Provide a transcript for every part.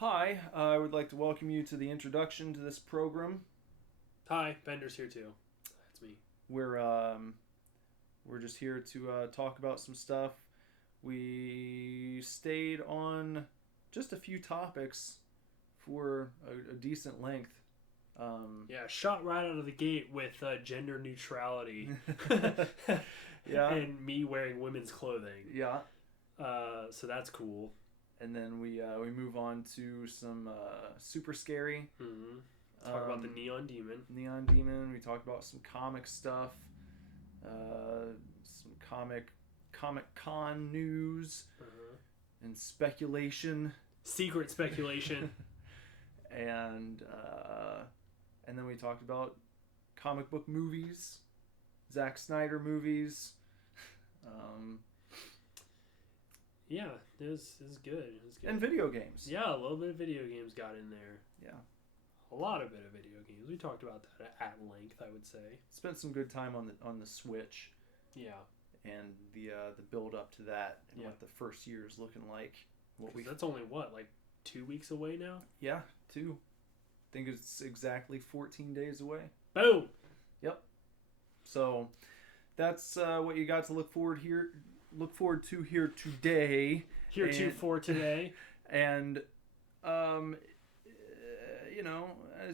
Hi, I would like to welcome you to the introduction to this program. Hi, Bender's here too. That's me. We're just here to talk about some stuff. We stayed on just a few topics for a decent length. Shot right out of the gate with gender neutrality. Yeah. And me wearing women's clothing. Yeah. So that's cool. And then we move on to some super scary. Mm-hmm. Talk about the Neon Demon. Neon Demon. We talked about some comic stuff. Some Comic Con news. And speculation. Secret speculation. And then we talked about comic book movies. Zack Snyder movies. Yeah, it was good. It was good. And video games. Yeah, a little bit of video games got in there. Yeah. A lot of bit of video games. We talked about that at length, I would say. Spent some good time on the Switch. Yeah. And the build up to that and what the first year is looking like. That's only like 2 weeks away now? Yeah, 2. I think it's exactly 14 days away. Boom. Yep. So that's what you got to look forward to here today. For today. And as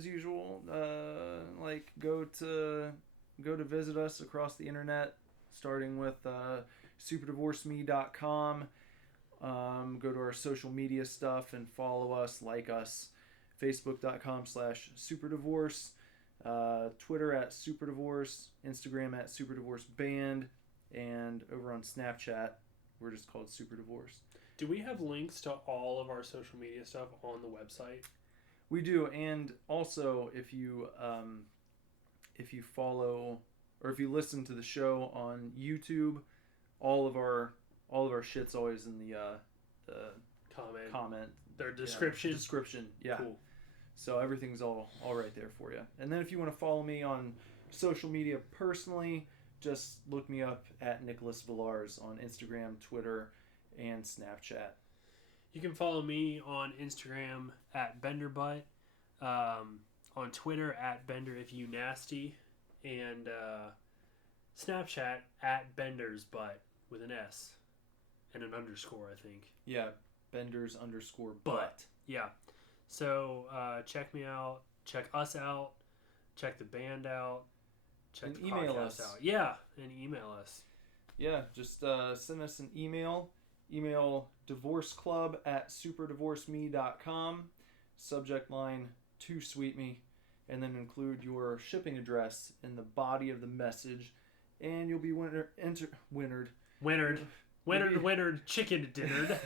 usual, go to visit us across the internet, starting with SuperDivorceMe.com. Go to our social media stuff and follow us, like us. Facebook.com/SuperDivorce, Twitter @SuperDivorce, Instagram @SuperDivorceBand, and over on Snapchat, we're just called SuperDivorce. Do we have links to all of our social media stuff on the website? We do, and also if you follow or if you listen to the show on YouTube, all of our shit's always in the comment. Their description. Description, yeah. Cool. So everything's all right there for you. And then if you want to follow me on social media personally, just look me up at Nicholas Villars on Instagram, Twitter, and Snapchat. You can follow me on Instagram @BenderButt, on Twitter @BenderIfYouNasty, and Snapchat @BendersButt with an S and an underscore, I think. Yeah, Benders_butt. Yeah. So check me out, check us out, check the band out, check and the email podcast us out. Yeah, and email us. Yeah, just send us an email. Email divorceclub@superdivorceme.com. Subject line, "Too Sweet Me," and then include your shipping address in the body of the message, and you'll be winnered, chicken dinnered.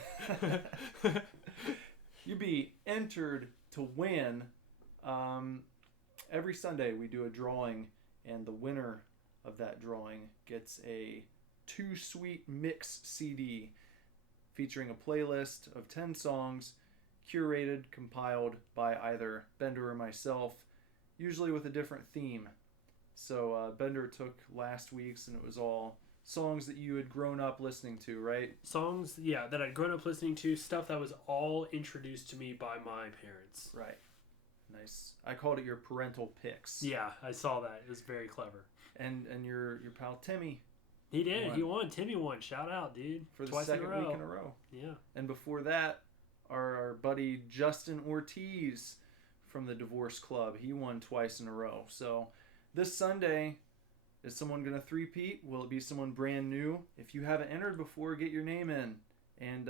You'll be entered to win. Every Sunday we do a drawing, and the winner of that drawing gets a Too Sweet Mix CD featuring a playlist of 10 songs curated, compiled by either Bender or myself, usually with a different theme. So Bender took last week's, and it was all songs that you had grown up listening to, right? Songs, yeah, that I'd grown up listening to, stuff that was all introduced to me by my parents. Right. Nice. I called it your parental picks. Yeah, I saw that. It was very clever. And your pal Timmy. He did. He won. Timmy won. Shout out, dude. For the second week in a row. Yeah. And before that, our buddy Justin Ortiz from the Divorce Club, he won twice in a row. So this Sunday, is someone going to three-peat? Will it be someone brand new? If you haven't entered before, get your name in. And,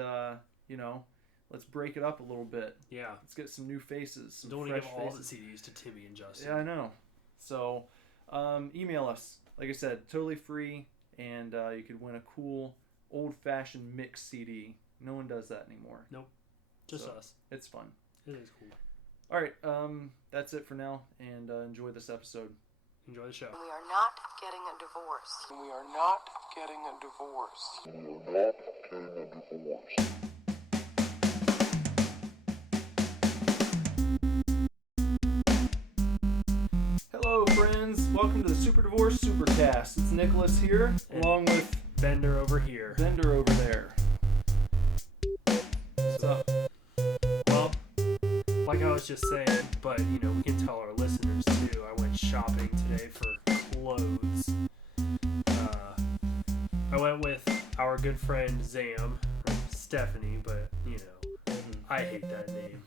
let's break it up a little bit. Yeah. Let's get some new faces. Some Don't want to give all faces. the CDs to Timmy and Justin. Yeah, I know. So, email us. Like I said, totally free. And you could win a cool, old-fashioned mix CD. No one does that anymore. Nope. Just us. It's fun. It is cool. All right. That's it for now. And enjoy this episode. Enjoy the show. We are not getting a divorce. We are not getting a divorce. We are not getting a divorce. Hello, friends. Welcome to the Super Divorce Supercast. It's Nicholas here, along with Bender over here. Bender over there. What's up? Well, like I was just saying, but you know, we can tell our listeners too. I went shopping today for clothes. I went with our good friend Zam, or Stephanie, but you know, I hate that name.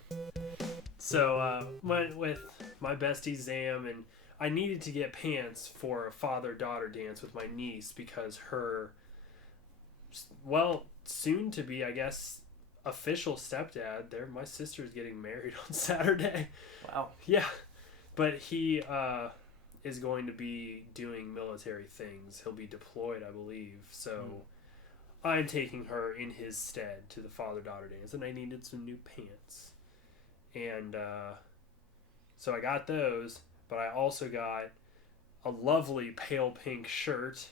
So went with my bestie Zam, and I needed to get pants for a father-daughter dance with my niece because her, well, soon to be, I guess, official stepdad. My sister's getting married on Saturday. Wow. Yeah, but he is going to be doing military things. He'll be deployed, I believe. So I'm taking her in his stead to the father-daughter dance, and I needed some new pants. And so I got those, but I also got a lovely pale pink shirt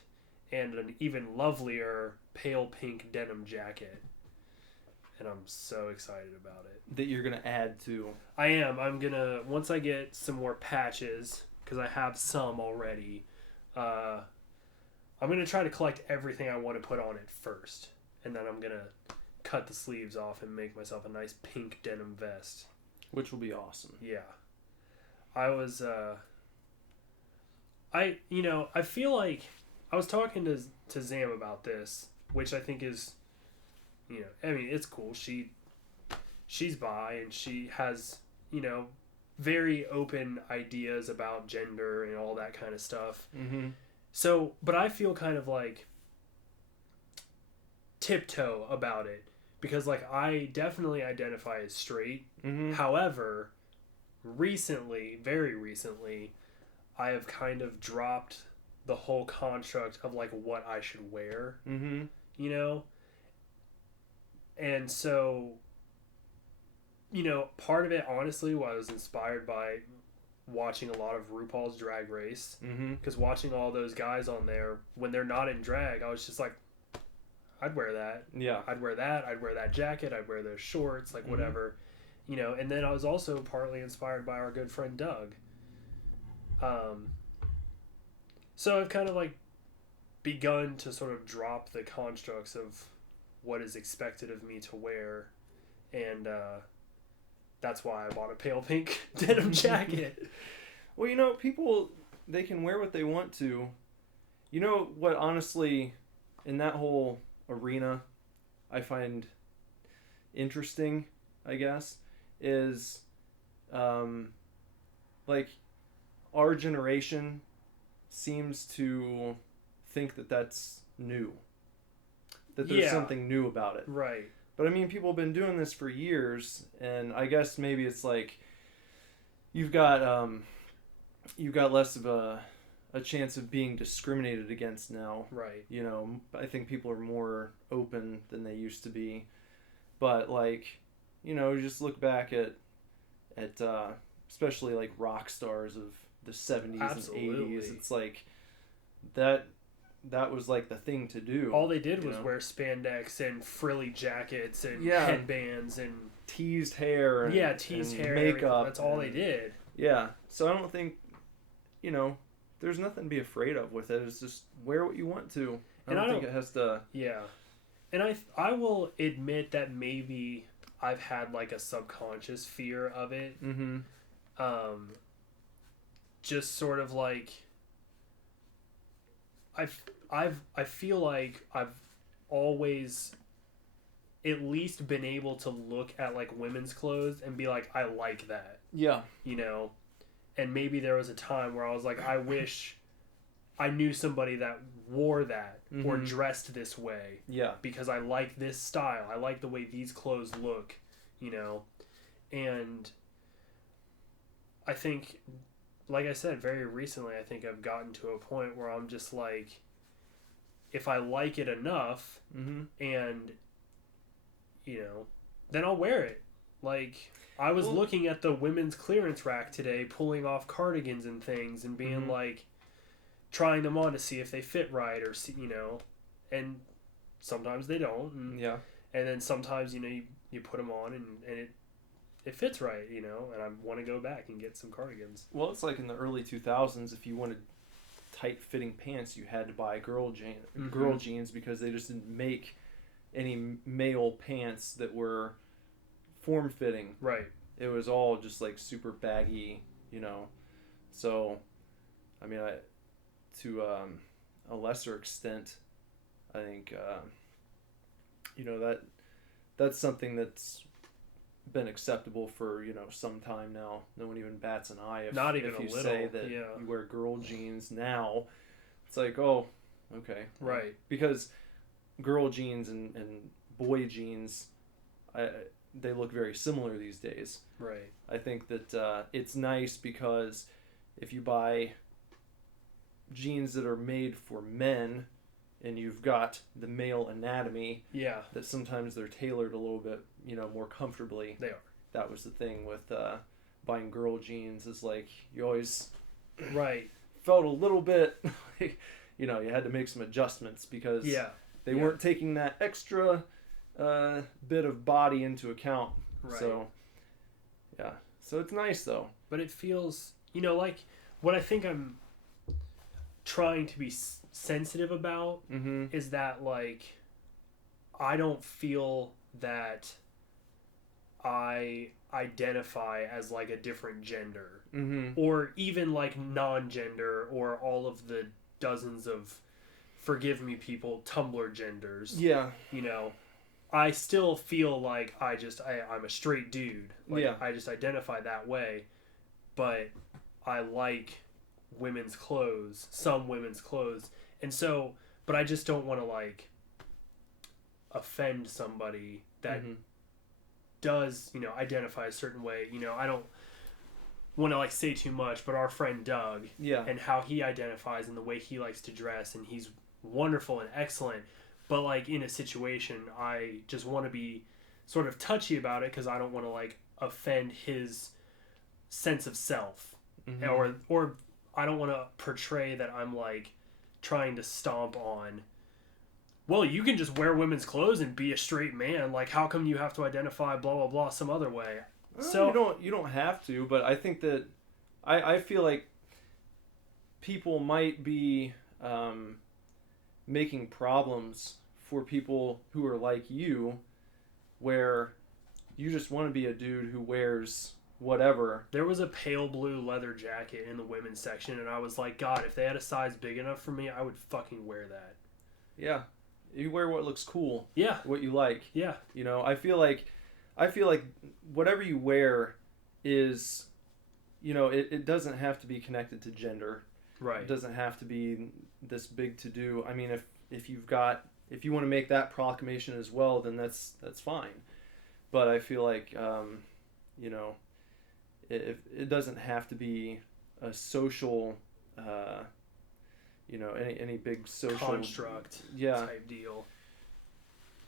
and an even lovelier pale pink denim jacket. And I'm so excited about it. That you're going to add to. I am. I'm going to, once I get some more patches, because I have some already, I'm going to try to collect everything I want to put on it first. And then I'm going to cut the sleeves off and make myself a nice pink denim vest. Which will be awesome. Yeah. I was, I feel like I was talking to Zam about this, which I think is, you know, I mean, it's cool. She's bi and she has, you know, very open ideas about gender and all that kind of stuff. Mm-hmm. So, but I feel kind of like tiptoe about it because, like, I definitely identify as straight. Mm-hmm. However, recently, very recently, I have kind of dropped the whole construct of, like, what I should wear, Mm-hmm. you know? And so, you know, part of it, honestly, was inspired by watching a lot of RuPaul's Drag Race. Mm-hmm. Because watching all those guys on there, when they're not in drag, I was just like, I'd wear that. Yeah. I'd wear that. I'd wear that jacket. I'd wear those shorts, like, whatever. You know, and then I was also partly inspired by our good friend Doug. So I've kind of, like, begun to sort of drop the constructs of what is expected of me to wear, and that's why I bought a pale pink denim jacket. Well, you know, people, they can wear what they want to. You know what, honestly, in that whole arena, I find interesting, I guess, is, like, our generation seems to think that that's new. That there's something new about it. Right. But I mean, people have been doing this for years, and I guess maybe it's like you've got less of a chance of being discriminated against now. Right. You know, I think people are more open than they used to be. But, like, you know, just look back at especially, like, rock stars of the 70s Absolutely. and 80s. It's like that was, like, the thing to do. All they did was wear spandex and frilly jackets and Yeah. headbands and teased hair and, teased and hair, makeup. That's all they did. Yeah. So I don't think, you know, there's nothing to be afraid of with it. It's just wear what you want to. I don't think it has to. Yeah. And I will admit that maybe I've had, like, a subconscious fear of it. Mm-hmm. Just sort of like I feel like I've always at least been able to look at, like, women's clothes and be like, I like that. Yeah. You know? And maybe there was a time where I was like, I wish I knew somebody that wore that or dressed this way. Yeah. Because I like this style. I like the way these clothes look, you know? And I think, like I said, very recently, I think I've gotten to a point where I'm just like, if I like it enough and, you know, then I'll wear it. Like, I was looking at the women's clearance rack today, pulling off cardigans and things and being like, trying them on to see if they fit right or, see, you know, and sometimes they don't. And, and then sometimes, you know, you put them on and it fits right, you know, and I want to go back and get some cardigans. Well, it's like in the early 2000s, if you wanted tight-fitting pants, you had to buy girl jeans because they just didn't make any male pants that were form-fitting. Right. It was all just like super baggy, you know. So, I mean, to a lesser extent, I think, you know, that's something that's been acceptable for, you know, some time now. No one even bats an eye if, Not even if a you little, say that yeah. you wear girl jeans now. It's like, oh, okay. Right. Because girl jeans and boy jeans, they look very similar these days. Right. I think that it's nice because if you buy jeans that are made for men and you've got the male anatomy, Yeah. that sometimes they're tailored a little bit, you know, more comfortably. They are. That was the thing with buying girl jeans, is like you always Right. felt a little bit like, you know, you had to make some adjustments because Yeah. they Yeah. weren't taking that extra bit of body into account. Right. So, yeah. So it's nice though. But it feels, you know, like what I think I'm trying to be sensitive about Mm-hmm. is that, like, I don't feel that I identify as like a different gender, Mm-hmm. or even like non-gender, or all of the dozens of, forgive me people, Tumblr genders. Yeah. You know, I still feel like I'm a straight dude. Like, Yeah. I just identify that way, but I like women's clothes, some women's clothes. And so, but I just don't want to like offend somebody that Mhm. does, you know, identify a certain way. You know, I don't want to like say too much, but our friend Doug, Yeah. and how he identifies and the way he likes to dress, and he's wonderful and excellent, but like in a situation I just want to be sort of touchy about it because I don't want to like offend his sense of self. Mhm. Or I don't want to portray that I'm like trying to stomp on, well, you can just wear women's clothes and be a straight man, like how come you have to identify blah blah blah some other way. Well, So you don't have to, but I think that I feel like people might be making problems for people who are like you, where you just want to be a dude who wears whatever. there was a pale blue leather jacket in the women's section, and I was like, God, if they had a size big enough for me, I would fucking wear that. Yeah, you wear what looks cool, Yeah, what you like. yeah, You know, I feel like whatever you wear is, you know, it doesn't have to be connected to gender. right. It doesn't have to be this big to do. I mean, if you want to make that proclamation as well, then that's fine. But I feel like you know, it doesn't have to be a social you know, any big social Construct type deal.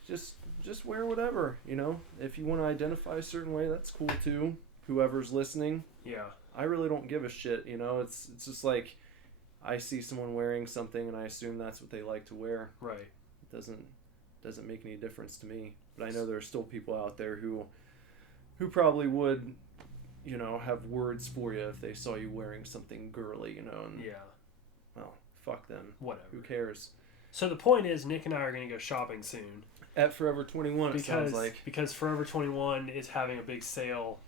Just wear whatever, you know. If you want to identify a certain way, that's cool too. Whoever's listening, Yeah, I really don't give a shit, you know. It's just like I see someone wearing something and I assume that's what they like to wear. right. It doesn't make any difference to me. But I know there are still people out there who probably would, you know, have words for you if they saw you wearing something girly, you know. And, Yeah, well, fuck them. whatever. Who cares? So the point is, Nick and I are going to go shopping soon. At Forever 21, it sounds like. Because Forever 21 is having a big sale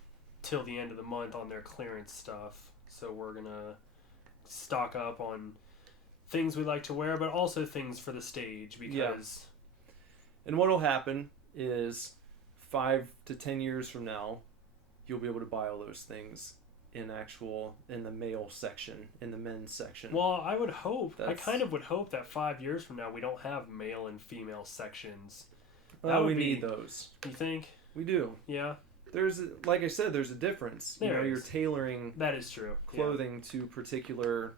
till the end of the month on their clearance stuff. So we're going to stock up on things we like to wear, but also things for the stage, because And what'll happen is 5 to 10 years from now, you'll be able to buy all those things in the male section, in the men's section. well, I would hope, I That's- kind of would hope that 5 years from now we don't have male and female sections. Well, would we be- need those. You think? We do. Yeah, Like I said, there's a difference. There You're is. tailoring that is true. Yeah. clothing to particular,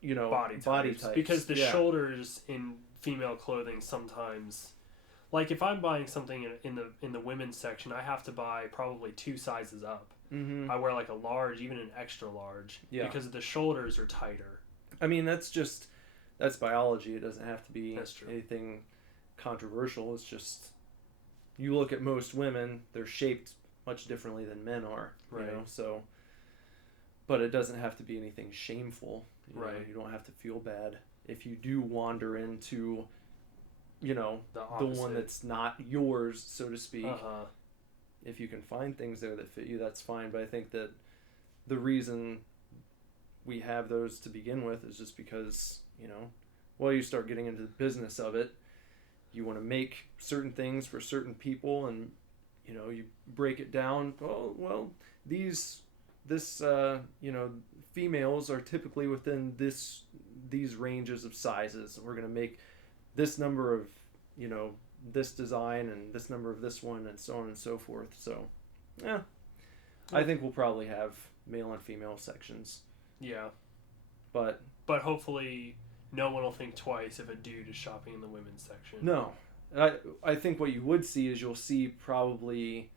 you know, Body types. Because the Yeah. shoulders in female clothing sometimes, like if I'm buying something in the women's section, I have to buy probably 2 sizes up. Mm-hmm. I wear like a large, even an extra large, Yeah. because the shoulders are tighter. I mean, that's biology. It doesn't have to be That's true. anything controversial. It's just, you look at most women, they're shaped much differently than men are. Right. You know, so, but it doesn't have to be anything shameful. You know, Right. you don't have to feel bad if you do wander into, you know, The the one opposite. that's not yours, so to speak. Uh-huh. if you can find things there that fit you, that's fine. But I think that the reason we have those to begin with is just because, you start getting into the business of it, you want to make certain things for certain people, and, you break it down. Oh, well, females are typically within these ranges of sizes. We're going to make this number of, this design and this number of this one, and so on and so forth. So, yeah, I think we'll probably have male and female sections. Yeah. But hopefully no one will think twice if a dude is shopping in the women's section. No. I think what you would see is you'll see probably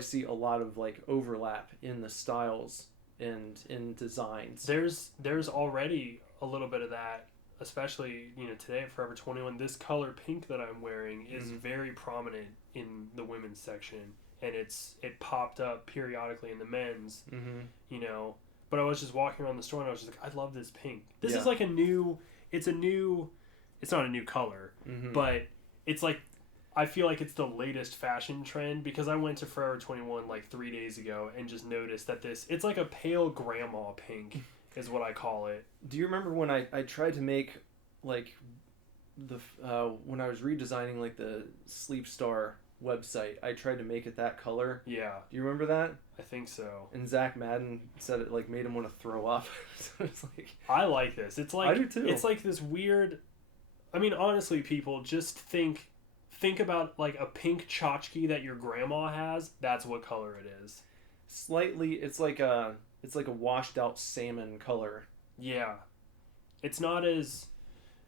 see a lot of like overlap in the styles and in designs. There's already a little bit of that, especially today at Forever 21. This color pink that I'm wearing is very prominent in the women's section, and it popped up periodically in the men's. But I was just walking around the store and I was just like, I love this pink. This is like it's not a new color, but it's like, I feel like it's the latest fashion trend, because I went to Forever 21 like 3 days ago and just noticed that it's like a pale grandma pink is what I call it. Do you remember when I tried to make like when I was redesigning like the Sleep Star website, I tried to make it that color. Yeah. Do you remember that? I think so. And Zach Madden said it like made him want to throw up. So it's like, I like this. It's like, I do too. It's like this weird, I mean, honestly, people, just think about like a pink tchotchke that your grandma has. That's what color it is. Slightly, it's like a washed out salmon color. Yeah. It's not as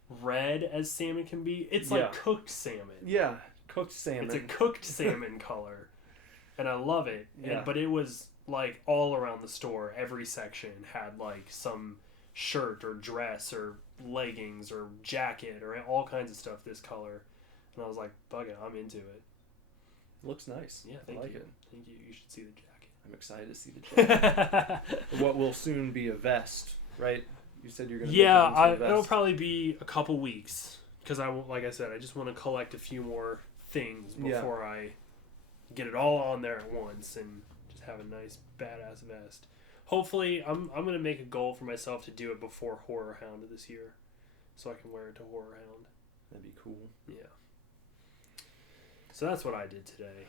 red as salmon can be. It's like cooked salmon. Yeah, cooked salmon. It's a cooked salmon color. And I love it. Yeah. But it was like all around the store. Every section had like some shirt or dress or leggings or jacket or all kinds of stuff this color. And I was like, bug it, I'm into it. Looks nice. Yeah, I like it. Thank you. You should see the jacket. I'm excited to see the jacket. What will soon be a vest, right? You said you're going to make it into a vest. It'll probably be a couple weeks. Because like I said, I just want to collect a few more things before I get it all on there at once and just have a nice badass vest. Hopefully, I'm going to make a goal for myself to do it before Horror Hound this year, so I can wear it to Horror Hound. That'd be cool. Yeah. So that's what I did today,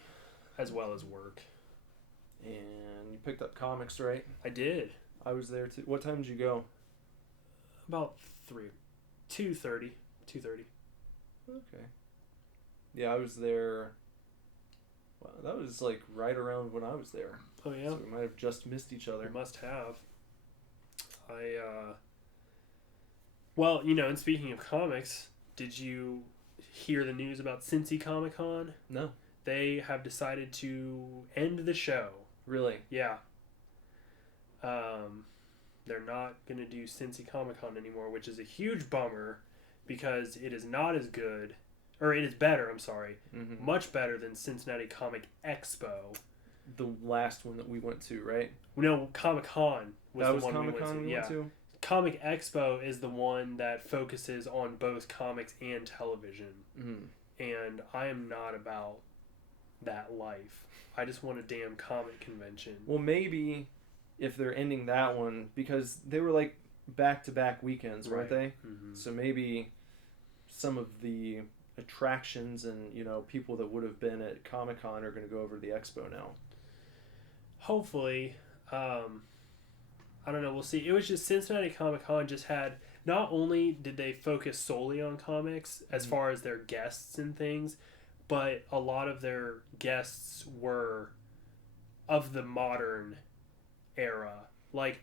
as well as work. And you picked up comics, right? I did. I was there too. What time did you go? About 2:30. Okay. Yeah, I was there. Wow, that was like right around when I was there. Oh yeah. So we might have just missed each other. We must have. Well, and speaking of comics, did you hear the news about Cincy Comic Con? No. They have decided to end the show. Really? Yeah. They're not going to do Cincy Comic Con anymore, which is a huge bummer, because it is not as good, or it is better, I'm sorry, much better than Cincinnati Comic Expo. The last one that we went to, right? No, Comic Con was the one Comic-Con we went to. Comic Expo is the one that focuses on both comics and television. And I am not about that life. I just want a damn comic convention. Well, maybe if they're ending that one, because they were like back-to-back weekends, weren't they? So maybe some of the attractions and people that would have been at Comic-Con are going to go over to the Expo now. Hopefully. I don't know, we'll see. It was just Cincinnati Comic Con just had, not only did they focus solely on comics as far as their guests and things, but a lot of their guests were of the modern era. Like,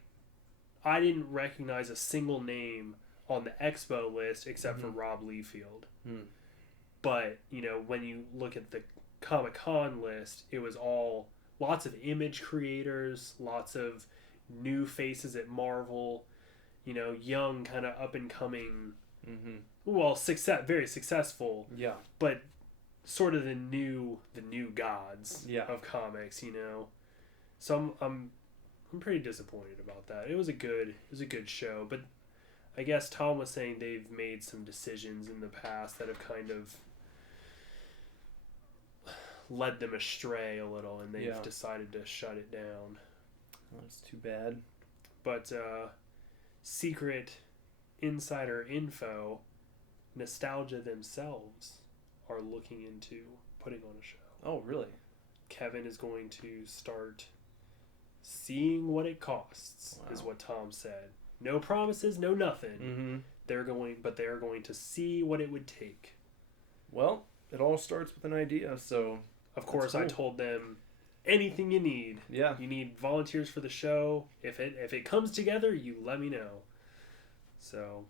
I didn't recognize a single name on the expo list except for Rob Liefeld. But, when you look at the Comic Con list, it was all lots of image creators, lots of new faces at Marvel, young kind of up and coming, well, very successful, but sort of the new gods of comics, So I'm pretty disappointed about that. It was a good show, but I guess Tom was saying they've made some decisions in the past that have kind of led them astray a little, and they've Yeah. decided to shut it down. Well, that's too bad. But secret insider info, Nostalgia themselves are looking into putting on a show. Oh, really? Kevin is going to start seeing what it costs, is Wow. what Tom said. No promises, no nothing. Mm-hmm. They're going to see what it would take. Well, it all starts with an idea, so... Of course, cool. I told them anything you need. Yeah. You need volunteers for the show. If it comes together, you let me know. So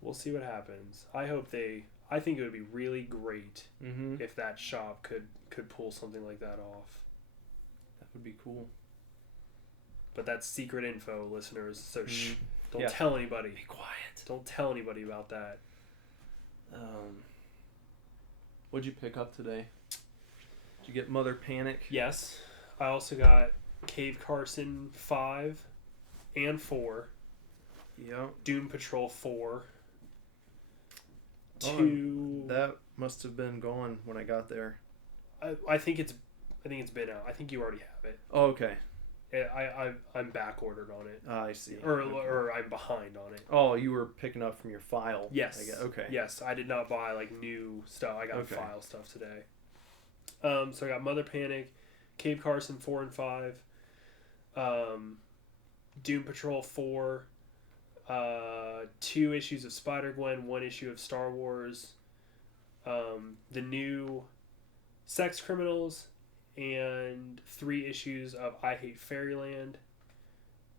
we'll see what happens. I think it would be really great Mm-hmm. if that shop could pull something like that off. That would be cool. But that's secret info, listeners. So shh, Mhm. don't Yeah. tell anybody. Be quiet. Don't tell anybody about that. What'd you pick up today? Did you get Mother Panic? Yes, I also got Cave Carson 5 and 4, Yeah. Doom Patrol 4, Oh, 2. That must have been gone when I got there. I think it's been out. I think you already have it. Oh, okay. I'm back ordered on it, I see. or I'm behind on it. Oh, you were picking up from your file. Yes. I guess. Okay. Yes, I did not buy like new stuff. I got Okay. file stuff today. So I got Mother Panic, Cave Carson 4 and 5, Doom Patrol 4, 2 issues of Spider-Gwen, 1 issue of Star Wars, the new Sex Criminals, and 3 issues of I Hate Fairyland.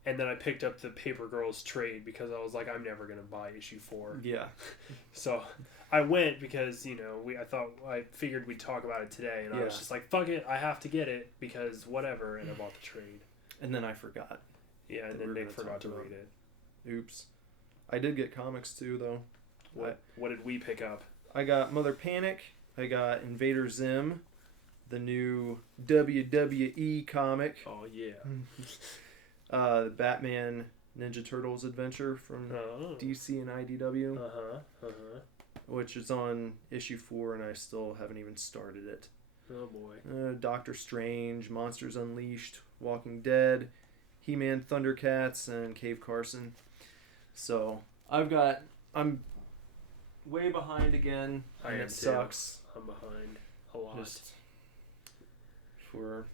And then I picked up the Paper Girls trade because I was like, I'm never going to buy issue 4. Yeah. So I went because, I figured we'd talk about it today. And I was Yeah. just like, fuck it, I have to get it because whatever. And I bought the trade. And then I forgot. Yeah, and That then we're Nick gonna forgot talk to about read it. Oops. I did get comics too, though. What did we pick up? I got Mother Panic. I got Invader Zim, the new WWE comic. Oh, yeah. The Batman Ninja Turtles adventure from Oh. DC and IDW, Uh-huh. which is on issue 4, and I still haven't even started it. Oh, boy. Doctor Strange, Monsters Unleashed, Walking Dead, He-Man, Thundercats, and Cave Carson. So I'm way behind again, I and am it too. sucks. I'm behind a lot. Just for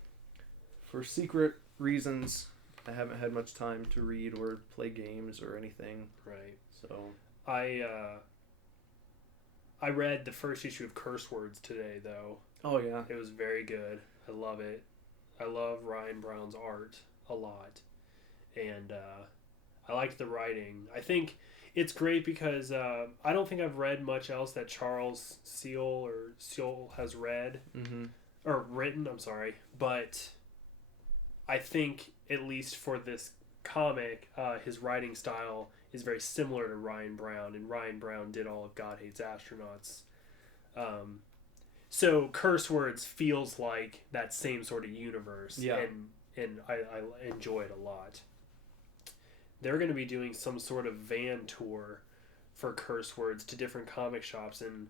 secret reasons, I haven't had much time to read or play games or anything. Right. So I read the first issue of Curse Words today, though. oh yeah, It was very good. I love it. I love Ryan Brown's art a lot. And I liked the writing. I think it's great because I don't think I've read much else that Charles Seal has read. mm-hmm. Or written, I'm sorry. But I think, at least for this comic, his writing style is very similar to Ryan Brown. And Ryan Brown did all of God Hates Astronauts. So Curse Words feels like that same sort of universe. Yeah. And I enjoy it a lot. They're going to be doing some sort of van tour for Curse Words to different comic shops, and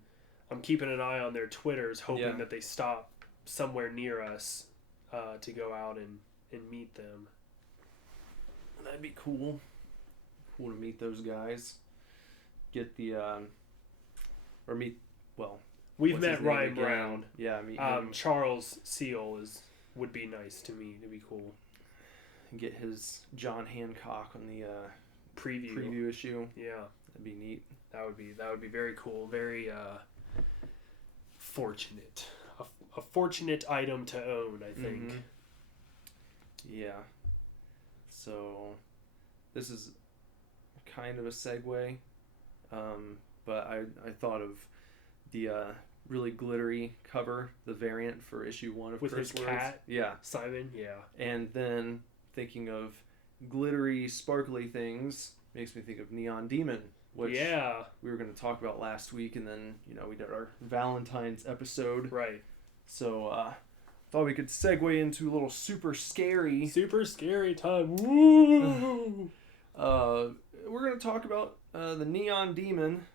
I'm keeping an eye on their Twitters, hoping that they stop somewhere near us to go out and meet them. That'd be cool. Cool to meet those guys. Get the or meet We've what's met his name Ryan again? Brown. Yeah, meet him. Charles Seal would be nice to meet. It'd be cool. Get his John Hancock on the Preview. issue. Yeah, That'd be neat. that would be very cool. Very fortunate. A fortunate item to own, I think. Mhm. Yeah. So, this is kind of a segue, but I thought of the really glittery cover, the variant for issue 1 of With Curse his Words. cat? Yeah. Simon, yeah. And then thinking of glittery, sparkly things makes me think of Neon Demon, which Yeah, we were going to talk about last week, and then, we did our Valentine's episode. right. So, thought we could segue into a little super scary. Super scary time. Woo! We're going to talk about the Neon Demon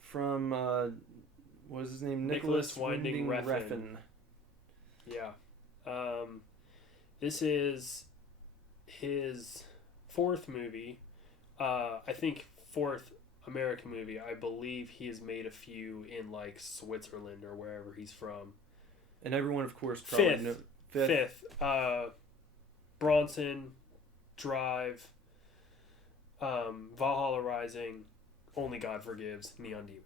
from, what was his name? Nicholas Winding Refn. Yeah. This is his fourth movie. I think fourth American movie. I believe he has made a few in like Switzerland or wherever he's from. And everyone, of course, probably Fifth. Bronson, Drive, Valhalla Rising, Only God Forgives, Neon Demon.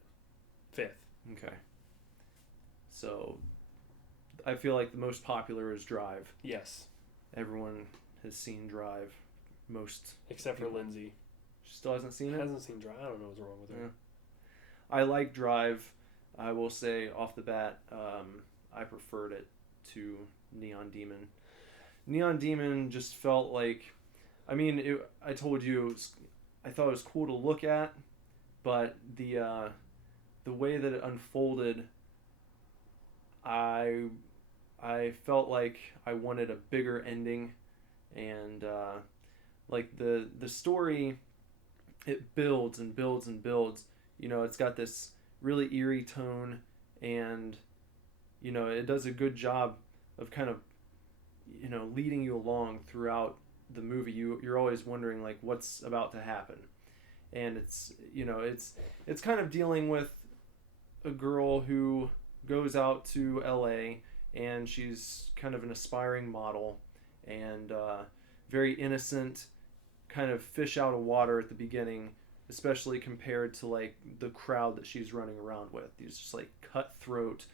Fifth. Okay. So, I feel like the most popular is Drive. Yes. Everyone has seen Drive. Most. Except for Lindsay. She still hasn't seen it? Hasn't seen Drive. I don't know what's wrong with her. Yeah. I like Drive. I will say off the bat, I preferred it to Neon Demon. Neon Demon just felt like, I mean, I told you, I thought it was cool to look at, but the way that it unfolded, I felt like I wanted a bigger ending, and like the story, it builds and builds and builds. You know, it's got this really eerie tone, and you know, it does a good job of kind of, you know, leading you along throughout the movie. You're always wondering like what's about to happen, and it's, you know, it's kind of dealing with a girl who goes out to LA, and she's kind of an aspiring model, and very innocent, kind of fish out of water at the beginning, especially compared to like the crowd that she's running around with. These just like cutthroat,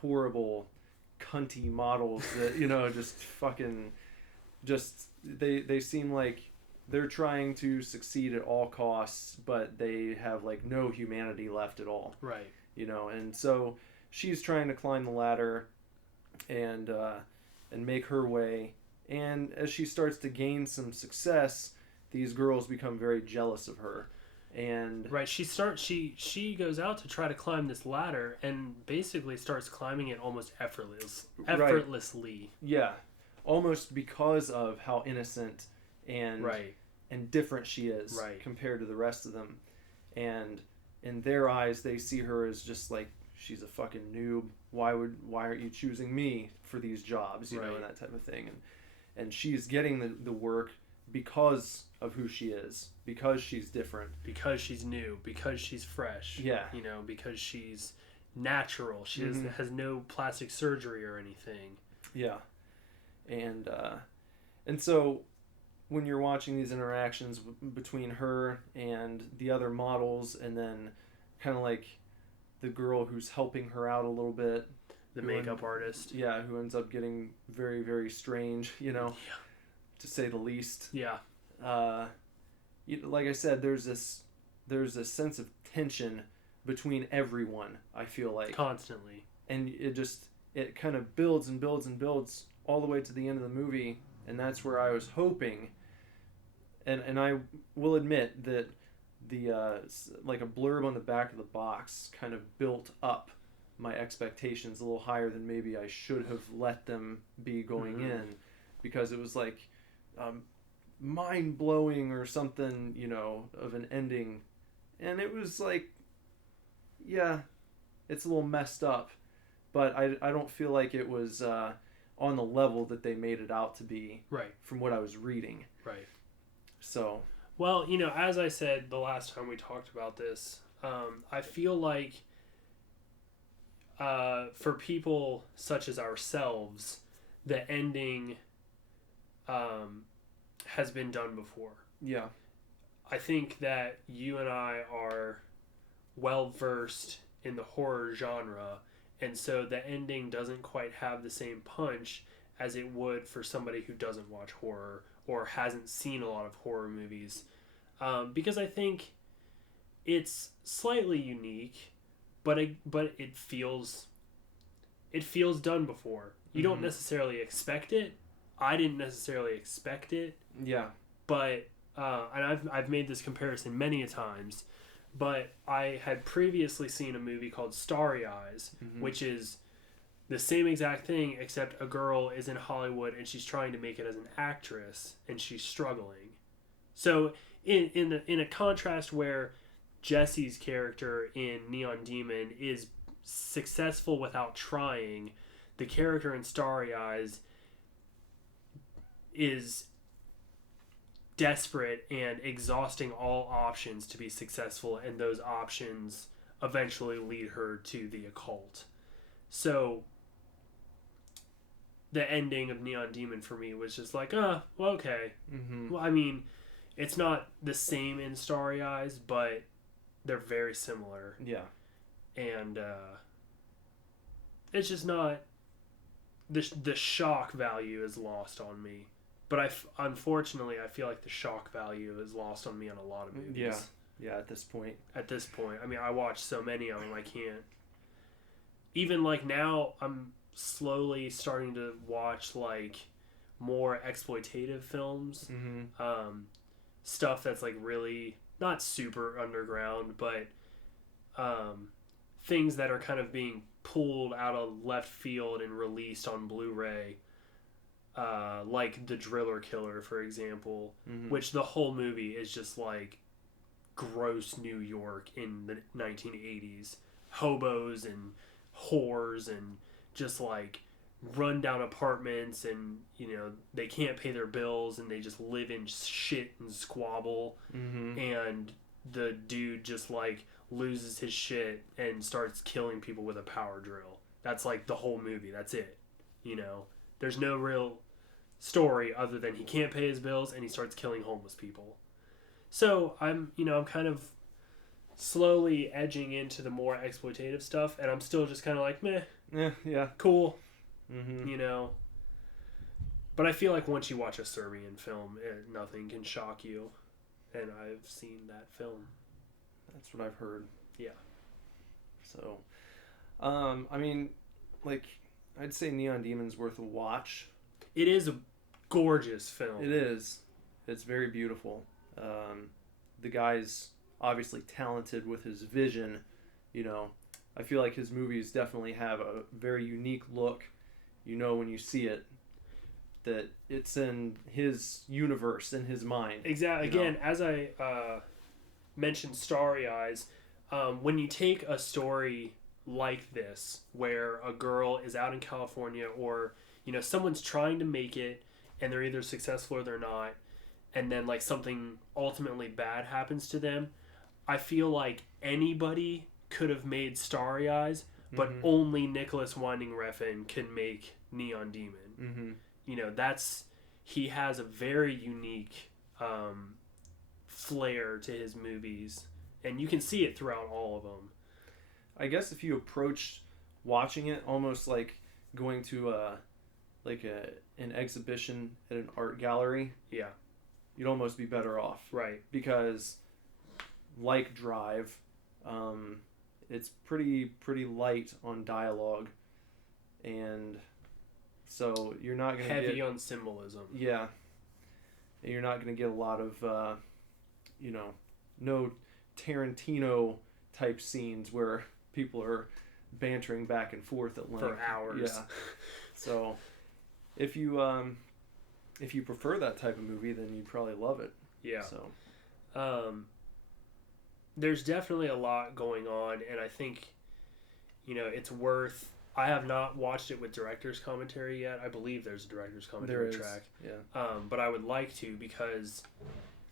horrible, cunty models that, you know, just fucking, just they seem like they're trying to succeed at all costs, but they have like no humanity left at all. Right. You know, and so she's trying to climb the ladder and make her way, and as she starts to gain some success, these girls become very jealous of her. And right, she goes out to try to climb this ladder and basically starts climbing it almost effortlessly. Right. Yeah, almost because of how innocent and right. and different she is, right, compared to the rest of them. And in their eyes, they see her as just like, she's a fucking noob. Why aren't you choosing me for these jobs? You right. know, and that type of thing. And she's getting the work because of who she is, because she's different, because she's new, because she's fresh. Yeah. You know, because she's natural. She has no plastic surgery or anything. Yeah. And so when you're watching these interactions between her and the other models, and then kind of like the girl who's helping her out a little bit, the makeup artist, yeah, who ends up getting very, very strange, you know, to say the least. Yeah. Like I said, there's a sense of tension between everyone, I feel like, constantly, and it kind of builds and builds and builds all the way to the end of the movie. And that's where I was hoping, and I will admit that the like a blurb on the back of the box kind of built up my expectations a little higher than maybe I should have let them be going in, because it was like mind-blowing or something, you know, of an ending, and it was like, yeah, it's a little messed up, but I don't feel like it was on the level that they made it out to be, right, from what I was reading. Right. So, well, you know, as I said the last time we talked about this, I feel like for people such as ourselves, the ending has been done before. Yeah. I think that you and I are well versed in the horror genre, and so the ending doesn't quite have the same punch as it would for somebody who doesn't watch horror or hasn't seen a lot of horror movies. Because I think it's slightly unique, but it feels done before. You don't necessarily expect it. I didn't necessarily expect it. Yeah. But and I've made this comparison many a times, but I had previously seen a movie called Starry Eyes, which is the same exact thing, except a girl is in Hollywood and she's trying to make it as an actress and she's struggling. So in a contrast where Jesse's character in Neon Demon is successful without trying, the character in Starry Eyes is desperate and exhausting all options to be successful, and those options eventually lead her to the occult. So the ending of Neon Demon for me was just like, well, okay. Mm-hmm. Well, I mean, it's not the same in Starry Eyes, but they're very similar. Yeah. And it's just not... The shock value is lost on me. But unfortunately, I feel like the shock value is lost on me on a lot of movies. Yeah. Yeah, at this point. I mean, I watch so many of them, I can't... Even, like, now, I'm slowly starting to watch, like, more exploitative films. Mm-hmm. Stuff that's, like, really... Not super underground, but... things that are kind of being pulled out of left field and released on Blu-ray. Like The Driller Killer, for example, Mm-hmm. which the whole movie is just like gross New York in the 1980s. Hobos and whores and just like run-down apartments, and, you know, they can't pay their bills and they just live in shit and squabble. Mm-hmm. And the dude just like loses his shit and starts killing people with a power drill. That's like the whole movie. That's it. You know, there's no real story other than he can't pay his bills and he starts killing homeless people. So I'm kind of slowly edging into the more exploitative stuff, and I'm still just kind of like, meh, Yeah. cool, Mm-hmm. you know. But I feel like once you watch a Serbian film, nothing can shock you, and I've seen that film. That's what I've heard. Yeah. So, I mean, like, I'd say Neon Demon's worth a watch. It is a gorgeous film. It is. It's very beautiful. The guy's obviously talented with his vision. You know, I feel like his movies definitely have a very unique look. You know when you see it that it's in his universe, in his mind. Exactly. Again, as I mentioned Starry Eyes, when you take a story like this, where a girl is out in California, or, you know, someone's trying to make it and they're either successful or they're not, and then like something ultimately bad happens to them, I feel like anybody could have made Starry Eyes, but Mm-hmm. only Nicholas Winding Refn can make Neon Demon. Mm-hmm. You know, he has a very unique flair to his movies, and you can see it throughout all of them. I guess if you approach watching it almost like going to an exhibition at an art gallery, Yeah. you'd almost be better off. Right. Because, like Drive, it's pretty light on dialogue, and so you're not going to get... Heavy on symbolism. Yeah. And you're not going to get a lot of, no Tarantino type scenes where people are bantering back and forth at length. For hours. Yeah. So, if you prefer that type of movie, then you'd probably love it. Yeah. So, there's definitely a lot going on, and I think, you know, it's worth... I have not watched it with director's commentary yet. I believe there's a director's commentary track. Yeah. But I would like to, because,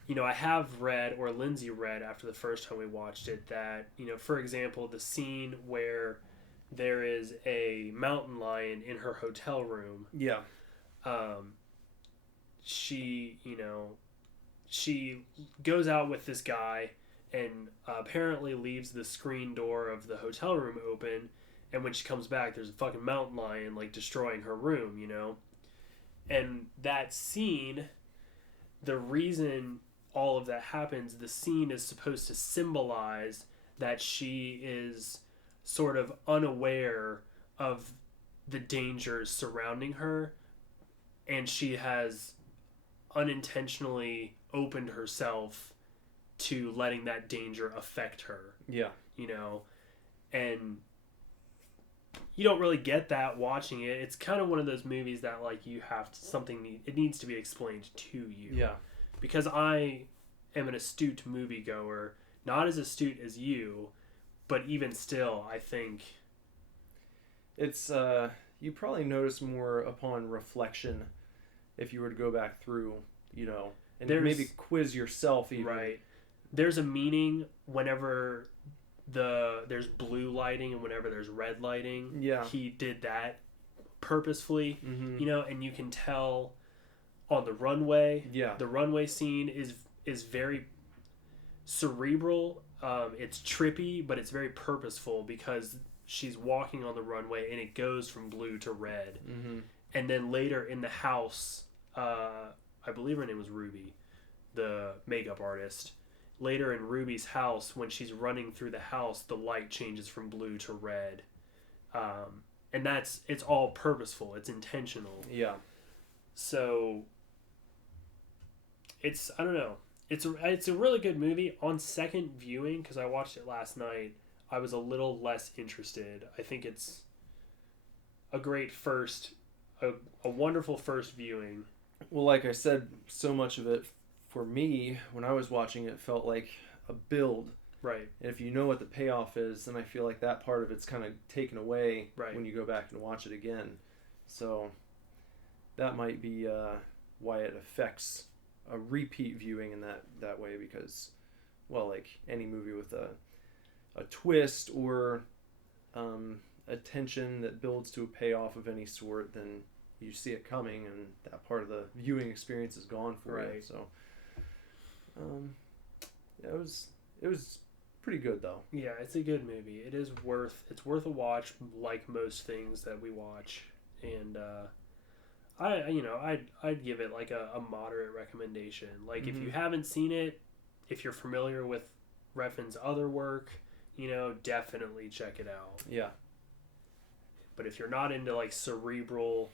you know, I have read, or Lindsay read after the first time we watched it, that, you know, for example, the scene where there is a mountain lion in her hotel room. Yeah. She goes out with this guy and apparently leaves the screen door of the hotel room open, and when she comes back, there's a fucking mountain lion like destroying her room, you know? And that scene, the reason all of that happens, the scene is supposed to symbolize that she is sort of unaware of the dangers surrounding her, and she has unintentionally opened herself to letting that danger affect her. Yeah. You know? And you don't really get that watching it. It's kind of one of those movies that, like, you have to, it needs to be explained to you. Yeah. Because I am an astute moviegoer, not as astute as you, but even still, I think it's you probably notice more upon reflection if you were to go back through, and maybe quiz yourself even. Right. There's a meaning whenever there's blue lighting and whenever there's red lighting. Yeah. He did that purposefully, and you can tell on the runway. Yeah. The runway scene is very cerebral. It's trippy, but it's very purposeful because she's walking on the runway and it goes from blue to red. Mm-hmm. And then later in the house, I believe her name was Ruby, the makeup artist. Later in Ruby's house, when she's running through the house, the light changes from blue to red. And it's all purposeful. It's intentional. Yeah. So I don't know. It's a really good movie. On second viewing, because I watched it last night, I was a little less interested. I think it's a great a wonderful first viewing. Well, like I said, so much of it for me when I was watching it felt like a build. Right. And if you know what the payoff is, then I feel like that part of it's kind of taken away when you go back and watch it again. So that might be why it affects a repeat viewing in that way, because, well, like any movie with a twist or a tension that builds to a payoff of any sort, then you see it coming and that part of the viewing experience is gone for you. So it was pretty good though. Yeah, it's a good movie. It's worth a watch, like most things that we watch. And I'd give it like a moderate recommendation. Like if you haven't seen it, if you're familiar with Refn's other work, definitely check it out. Yeah. But if you're not into like cerebral,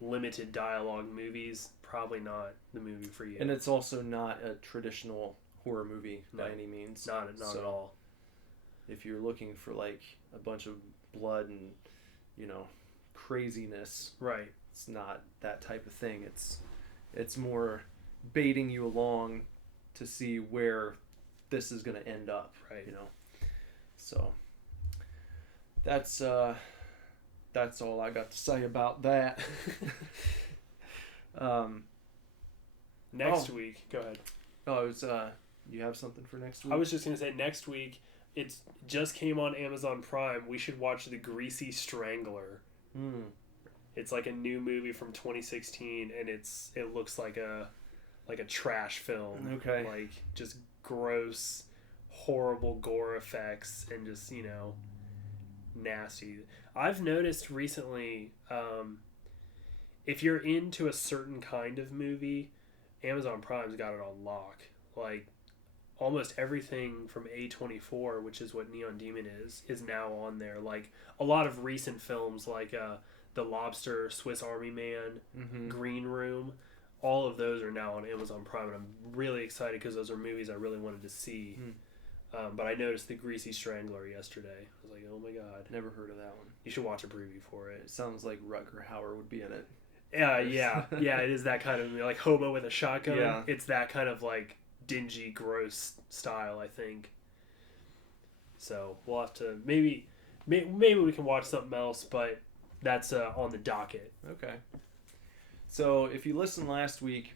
limited dialogue movies, probably not the movie for you. And it's also not a traditional horror movie by any means. Not at all. If you're looking for like a bunch of blood and craziness, right? It's not that type of thing. It's more baiting you along to see where this is going to end up, right? So that's all I got to say about that. Next week, go ahead. Oh, it was you have something for next week? I was just gonna say next week. It just came on Amazon Prime. We should watch The Greasy Strangler. It's like a new movie from 2016, and it looks like a trash film. Okay. Like just gross, horrible gore effects and just nasty. I've noticed recently, if you're into a certain kind of movie, Amazon Prime's got it on lock. Like almost everything from A24, which is what Neon Demon is now on there. Like a lot of recent films like The Lobster, Swiss Army Man, Green Room, all of those are now on Amazon Prime, and I'm really excited because those are movies I really wanted to see. But I noticed The Greasy Strangler yesterday. I was like, oh my god. Never heard of that one. You should watch a preview for it. It sounds like Rutger Hauer would be in it. Yeah, it is that kind of movie. Like Hobo with a Shotgun. Yeah. It's that kind of like dingy, gross style, I think. So we'll have to maybe we can watch something else, but that's on the docket. Okay. So if you listened last week,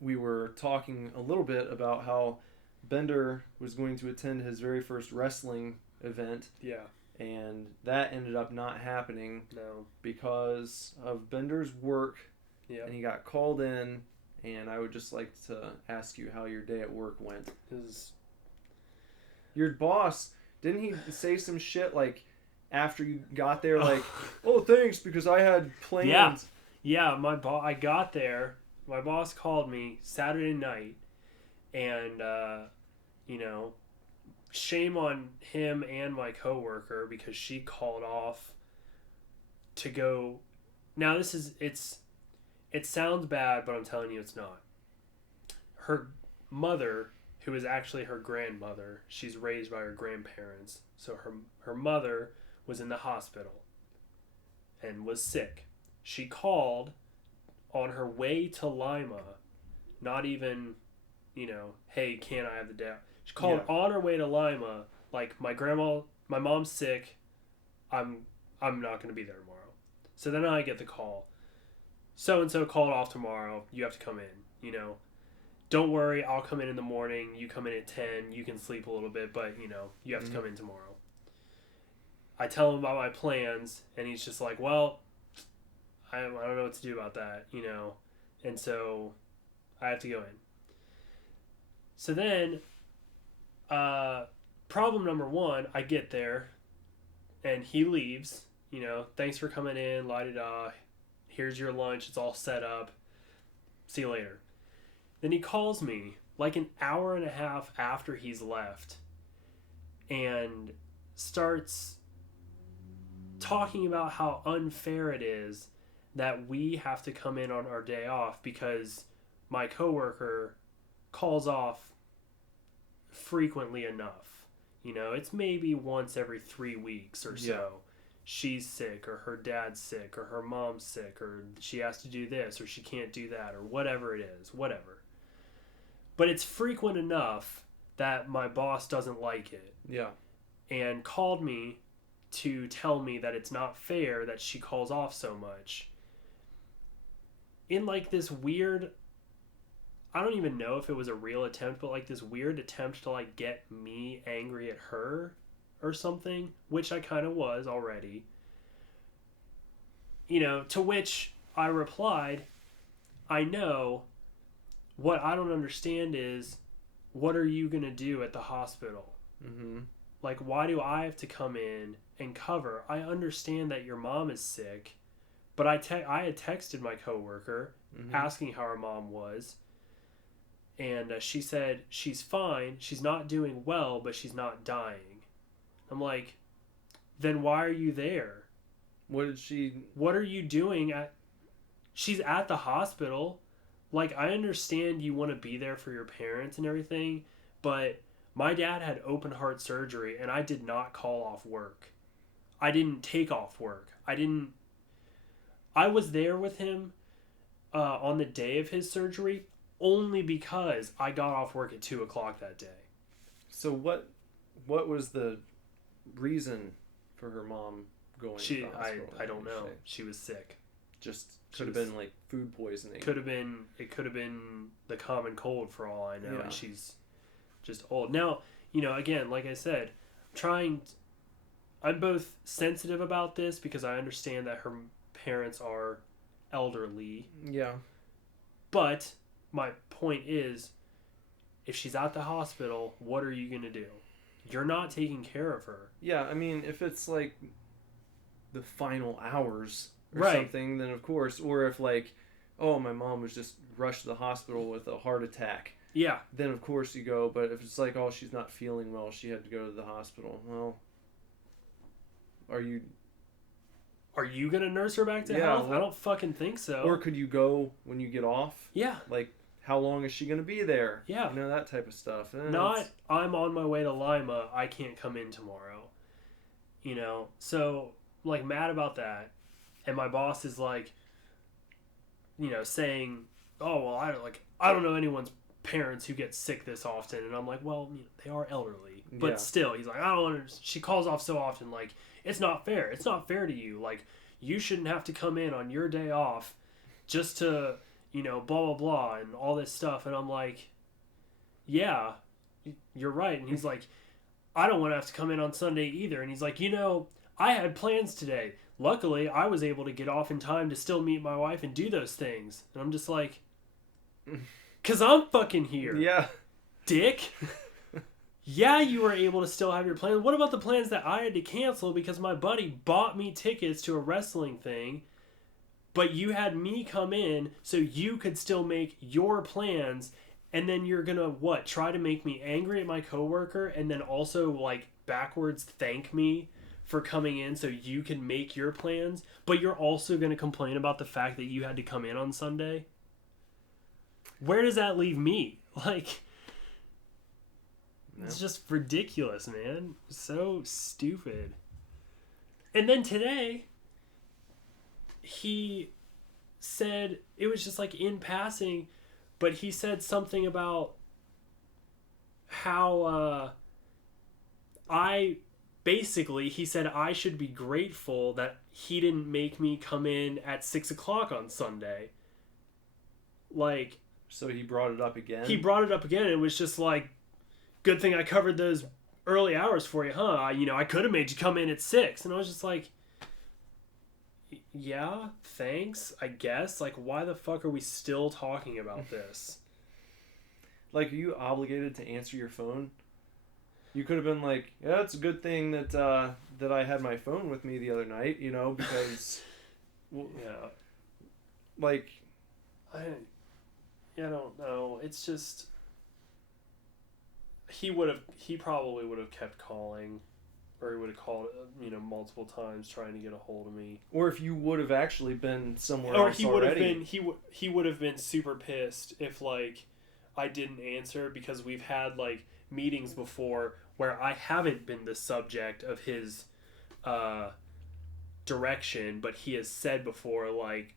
we were talking a little bit about how Bender was going to attend his very first wrestling event. Yeah. And that ended up not happening. No. Because of Bender's work. Yeah. And he got called in. And I would just like to ask you how your day at work went. Your boss, didn't he say some shit like after you got there, like, oh, thanks, because I had plans? Yeah, I got there. My boss called me Saturday night. And, shame on him and my coworker because she called off to go. Now it sounds bad, but I'm telling you it's not. Her mother, who is actually her grandmother, she's raised by her grandparents. So her mother was in the hospital and was sick. She called on her way to Lima, not even, hey, can I have the day? She called on her way to Lima, like, my mom's sick, I'm I'm not going to be there tomorrow. So then I get the call. So-and-so called off tomorrow. You have to come in, Don't worry, I'll come in the morning. You come in at 10. You can sleep a little bit, but, you have to come in tomorrow. I tell him about my plans, and he's just like, well, I don't know what to do about that, And so I have to go in. So then, problem number one, I get there, and he leaves, thanks for coming in, la-di-da, here's your lunch, it's all set up, see you later. Then he calls me like an hour and a half after he's left and starts talking about how unfair it is that we have to come in on our day off because my coworker calls off frequently enough. It's maybe once every 3 weeks or so. Yeah. She's sick, or her dad's sick, or her mom's sick, or she has to do this, or she can't do that, or whatever it is, whatever. But it's frequent enough that my boss doesn't like it. Yeah. And called me to tell me that it's not fair that she calls off so much. In like this weird, I don't even know if it was a real attempt, but like this weird attempt to like get me angry at her or something, which I kind of was already. To which I replied, I know. What I don't understand is, what are you going to do at the hospital? Mm-hmm. Like, why do I have to come in and cover? I understand that your mom is sick, but I had texted my coworker asking how her mom was, and she said she's fine, she's not doing well, but she's not dying. I'm like, then why are you there? What are you doing she's at the hospital. Like, I understand you want to be there for your parents and everything, but my dad had open heart surgery, and I did not call off work. I didn't take off work. I was there with him on the day of his surgery only because I got off work at 2 o'clock that day. So what was the reason for her mom going to the hospital? I don't know. She was sick. Could have been like food poisoning. It could have been the common cold for all I know. Yeah. And she's just old. Now, again, like I said, I'm both sensitive about this because I understand that her parents are elderly. Yeah. But my point is, if she's at the hospital, what are you going to do? You're not taking care of her. Yeah, I mean, if it's like the final hours or right. something, then of course. Or if like, oh, my mom was just rushed to the hospital with a heart attack. Yeah. Then of course you go. But if it's like, oh, she's not feeling well, she had to go to the hospital. Well, are you gonna nurse her back to health? I don't fucking think so. Or could you go when you get off? Yeah. Like, how long is she gonna be there? Yeah. That type of stuff. I'm on my way to Lima, I can't come in tomorrow. So like mad about that. And my boss is like, saying, oh, well, I don't know anyone's parents who get sick this often. And I'm like, well, they are elderly. But still, he's like, I don't understand. She calls off so often. Like, it's not fair. It's not fair to you. Like, you shouldn't have to come in on your day off just to, blah, blah, blah, and all this stuff. And I'm like, yeah, you're right. And he's like, I don't want to have to come in on Sunday either. And he's like, I had plans today. Luckily, I was able to get off in time to still meet my wife and do those things. And I'm just like, 'cause I'm fucking here. Yeah. Dick. Yeah, you were able to still have your plans. What about the plans that I had to cancel because my buddy bought me tickets to a wrestling thing, but you had me come in so you could still make your plans, and then you're gonna, what, try to make me angry at my coworker and then also, like, backwards thank me for coming in so you can make your plans, but you're also gonna complain about the fact that you had to come in on Sunday? Where does that leave me? Like... It's just ridiculous, man. So stupid. And then today, he said, it was just like in passing, but he said something about how I basically, he said I should be grateful that he didn't make me come in at 6 o'clock on Sunday. Like, So he brought it up again? he brought it up again, and it was just like, good thing I covered those early hours for you, huh? I could have made you come in at 6. And I was just like, yeah, thanks, I guess. Like, why the fuck are we still talking about this? Like, are you obligated to answer your phone? You could have been like, yeah, it's a good thing that I had my phone with me the other night, because... Yeah. Like... I don't know. It's just... He probably would have kept calling. Or he would have called, multiple times trying to get a hold of me. Or if you would have actually been somewhere Or else he would have already. been he would have been super pissed if like I didn't answer, because we've had like meetings before where I haven't been the subject of his direction, but he has said before, like,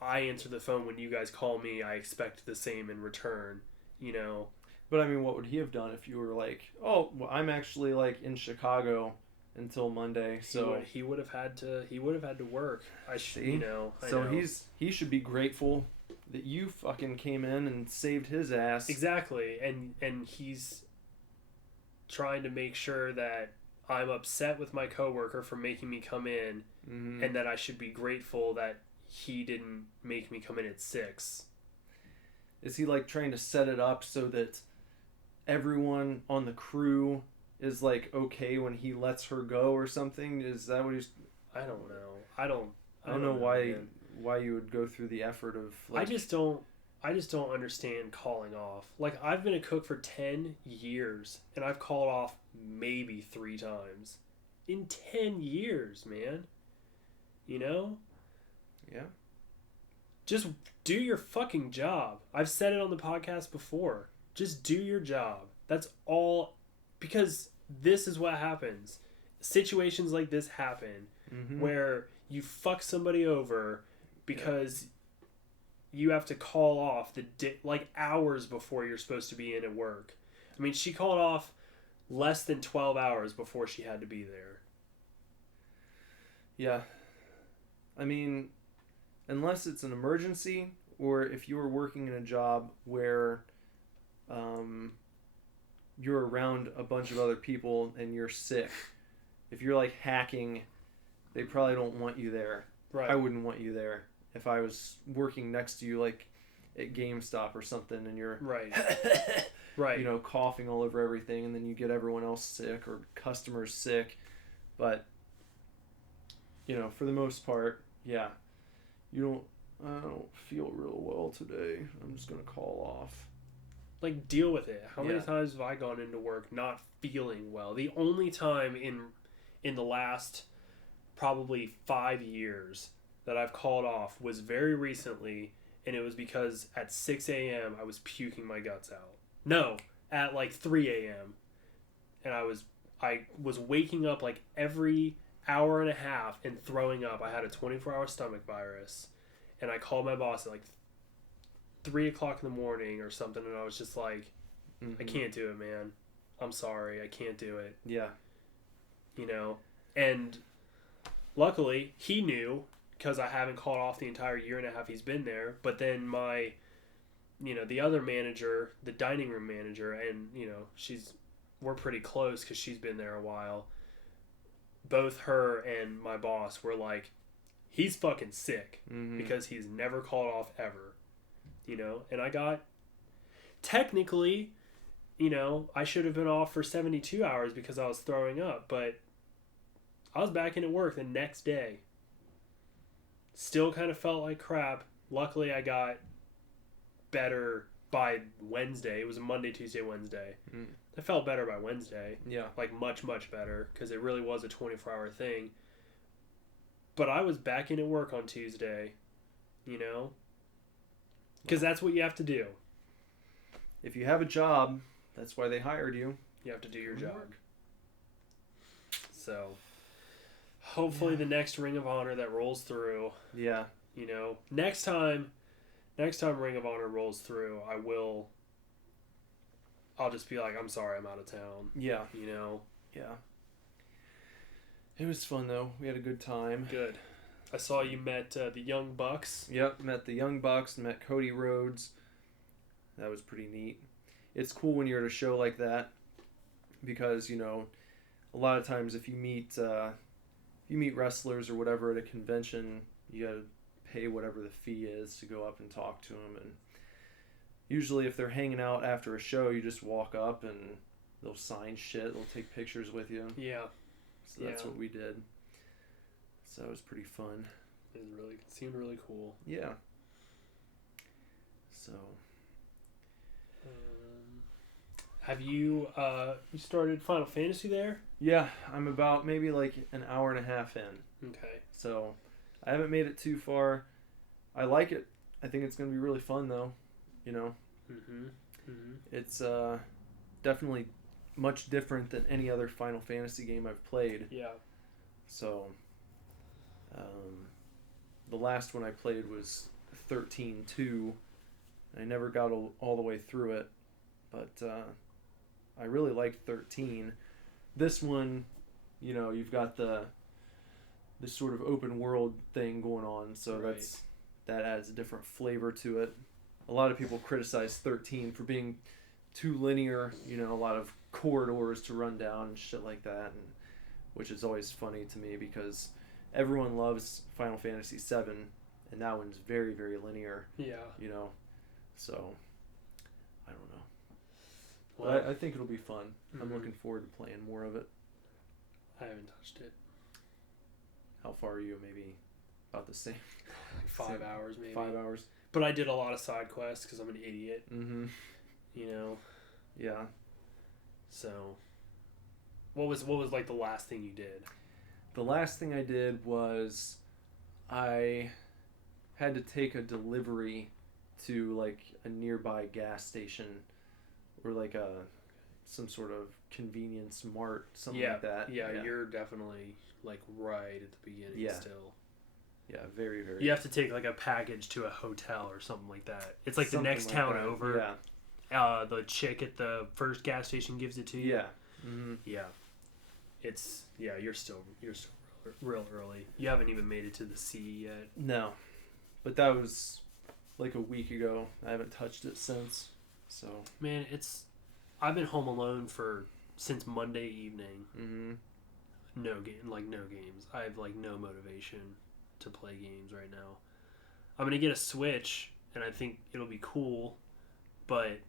I answer the phone when you guys call me, I expect the same in return, But I mean, what would he have done if you were like, oh, well, I'm actually like in Chicago until Monday, so he would have had to work. See? I so know. he should be grateful that you fucking came in and saved his ass. Exactly, and he's trying to make sure that I'm upset with my coworker for making me come in, Mm-hmm. and that I should be grateful that he didn't make me come in at 6. Is he like trying to set it up so that everyone on the crew is like okay when he lets her go or something? Is that what he's... I don't know. I don't know why man. why you would go through the effort of like... I just don't understand calling off. Like, I've been a cook for 10 years and I've called off maybe 3 times in 10 years, man. Yeah. Just do your fucking job. I've said it on the podcast before. Just do your job. That's all. Because this is what happens. Situations like this happen where you fuck somebody over because you have to call off like hours before you're supposed to be in at work. I mean, she called off less than 12 hours before she had to be there. Yeah. I mean, unless it's an emergency, or if you were working in a job where you're around a bunch of other people and you're sick, if you're like hacking, they probably don't want you there. Right. I wouldn't want you there if I was working next to you, like at GameStop or something, and you're Right. Right. Coughing all over everything, and then you get everyone else sick or customers sick. But for the most part, yeah, I don't feel real well today, I'm just gonna call off. Like, deal with it. How many Yeah. times have I gone into work not feeling well? The only time in the last probably 5 years that I've called off was very recently, and it was because at 6 a.m. I was puking my guts out. No, at like 3 a.m. And I was waking up like every hour and a half and throwing up. I had a 24-hour stomach virus, and I called my boss at like 3 o'clock in the morning or something, and I was just like, I can't do it, man. I'm sorry, I can't do it. Yeah. And luckily he knew, because I haven't called off the entire year and a half he's been there. But then my, the other manager, the dining room manager, and we're pretty close because she's been there a while. Both her and my boss were like, he's fucking sick because he's never called off ever, and I got, technically, I should have been off for 72 hours because I was throwing up, but I was back in at work the next day. Still kind of felt like crap. Luckily, I got better by Wednesday. It was a Monday, Tuesday, Wednesday. I felt better by Wednesday. Yeah. Like, much, much better, because it really was a 24-hour thing. But I was back in at work on Tuesday, because that's what you have to do. If you have a job, that's why they hired you. You have to do your job. So, hopefully the next Ring of Honor that rolls through, Yeah. next time Ring of Honor rolls through, I'll just be like, I'm sorry, I'm out of town. Yeah. You know? Yeah. It was fun though. We had a good time. Good. I saw you met the Young Bucks. Yep, met the Young Bucks, met Cody Rhodes. That was pretty neat. It's cool when you're at a show like that because, you know, a lot of times if you meet wrestlers or whatever at a convention, you gotta pay whatever the fee is to go up and talk to them. And usually if they're hanging out after a show, you just walk up and they'll sign shit. They'll take pictures with you. Yeah. So that's what we did. So it was pretty fun. It seemed really cool. Yeah. So. Have you started Final Fantasy there? Yeah, I'm about maybe like an hour and a half in. Okay. So I haven't made it too far. I like it. I think it's going to be really fun though. You know. It's definitely much different than any other Final Fantasy game I've played. Yeah. So the last one I played was 13-2. I never got all the way through it, but I really liked 13. This one, you know, you've got this sort of open world thing going on, so right. that adds a different flavor to it. A lot of people criticize 13 for being too linear, you know, a lot of corridors to run down and shit like that, and which is always funny to me because everyone loves Final Fantasy VII, and that one's very, very linear. Yeah. You know, so I don't know. Well, But I think it'll be fun. I'm looking forward to playing more of it. I haven't touched it. How far are you? Maybe about the same. Like 5 hours, maybe. 5 hours. But I did a lot of side quests because I'm an idiot. Mm-hmm. You know. Yeah. So, what was like the last thing you did? The last thing I did was I had to take a delivery to like a nearby gas station or like some sort of convenience mart, something like that. Yeah, you're definitely like right at the beginning still. Yeah, very, very. You have to take like a package to a hotel or something like that. It's like something the next like town that. over. Yeah. The chick at the first gas station gives it to you. Yeah. Mm-hmm. Yeah. You're still real early. You haven't even made it to the sea yet. No. But that was like a week ago. I haven't touched it since. So. Man, I've been home alone since Monday evening. Mm-hmm. No games. I have like no motivation to play games right now. I'm gonna get a Switch, and I think it'll be cool, but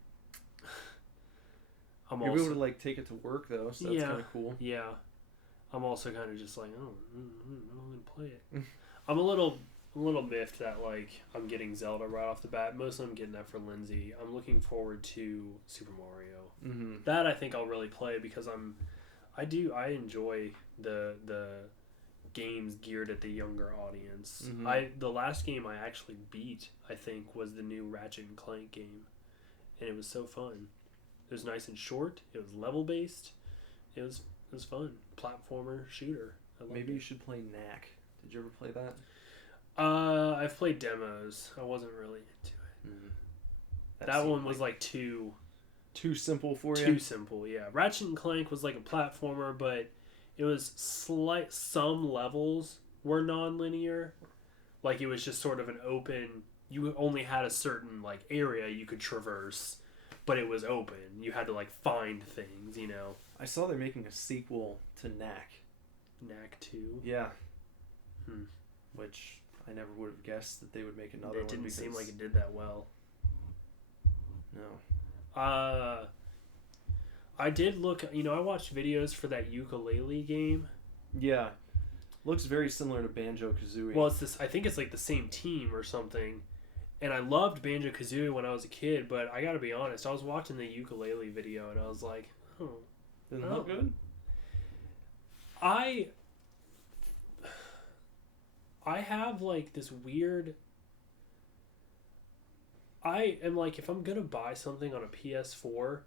You'll be able to like take it to work though, so that's kind of cool. Yeah, I'm also kind of just like, I'm gonna play it. I'm a little miffed that like I'm getting Zelda right off the bat. Mostly I'm getting that for Lindsay. I'm looking forward to Super Mario. Mm-hmm. That I think I'll really play because I enjoy the games geared at the younger audience. Mm-hmm. The last game I actually beat, I think, was the new Ratchet and Clank game, and it was so fun. It was nice and short. It was level based. It was fun. Platformer shooter. Maybe you should play Knack. Did you ever play that? I've played demos. I wasn't really into it. Mm-hmm. That one was like too simple for you. Too simple, yeah. Ratchet and Clank was like a platformer, but it was some levels were non-linear. Like it was just sort of an open. You only had a certain like area you could traverse, but it was open. You had to like find things, you know. I saw they're making a sequel to Knack. Knack 2? Yeah. Which I never would have guessed that they would make another one. It didn't seem like it did that well. No. I did look, I watched videos for that ukulele game. Yeah. Looks very similar to Banjo-Kazooie. Well, I think it's like the same team or something. And I loved Banjo-Kazooie when I was a kid, but I gotta be honest, I was watching the ukulele video and I was like, Didn't it look good? I have like this weird... I am like, if I'm gonna buy something on a PS4,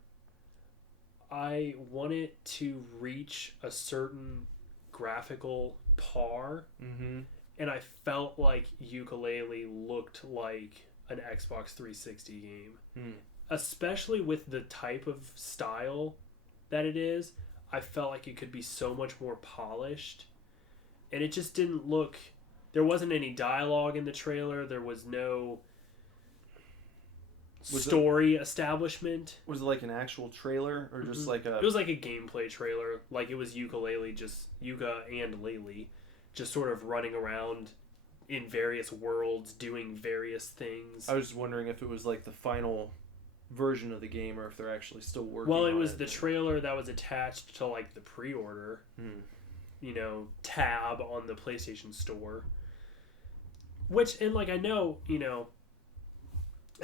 I want it to reach a certain graphical par. Mm-hmm. And I felt like ukulele looked like an Xbox 360 game. Especially with the type of style that it is, I felt like it could be so much more polished. and it just didn't look. There wasn't any dialogue in the trailer. There was no story establishment. Was it like an actual trailer or just like a? It was like a gameplay trailer. Like it was Yuka and Laylee, just sort of running around in various worlds doing various things. I was just wondering if it was like the final version of the game or if they're actually still working. Well, it on was the trailer that was attached to like the pre-order, tab on the PlayStation Store. Which, and like I know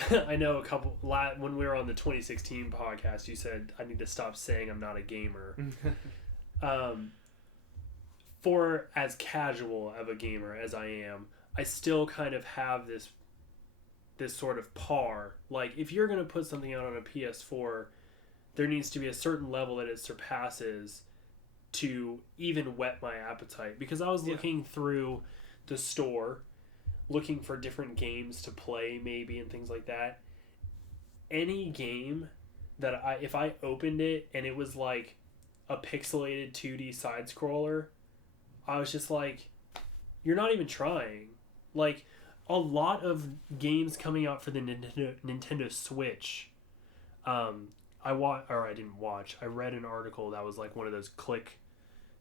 I know when we were on the 2016 podcast, you said I need to stop saying I'm not a gamer. For as casual of a gamer as I am, I still kind of have this sort of par. Like, if you're going to put something out on a PS4, there needs to be a certain level that it surpasses to even whet my appetite. Because I was looking through the store, looking for different games to play maybe and things like that. Any game that if I opened it and it was like a pixelated 2D side scroller, I was just like, you're not even trying. Like, a lot of games coming out for the Nintendo Switch, I read an article that was like one of those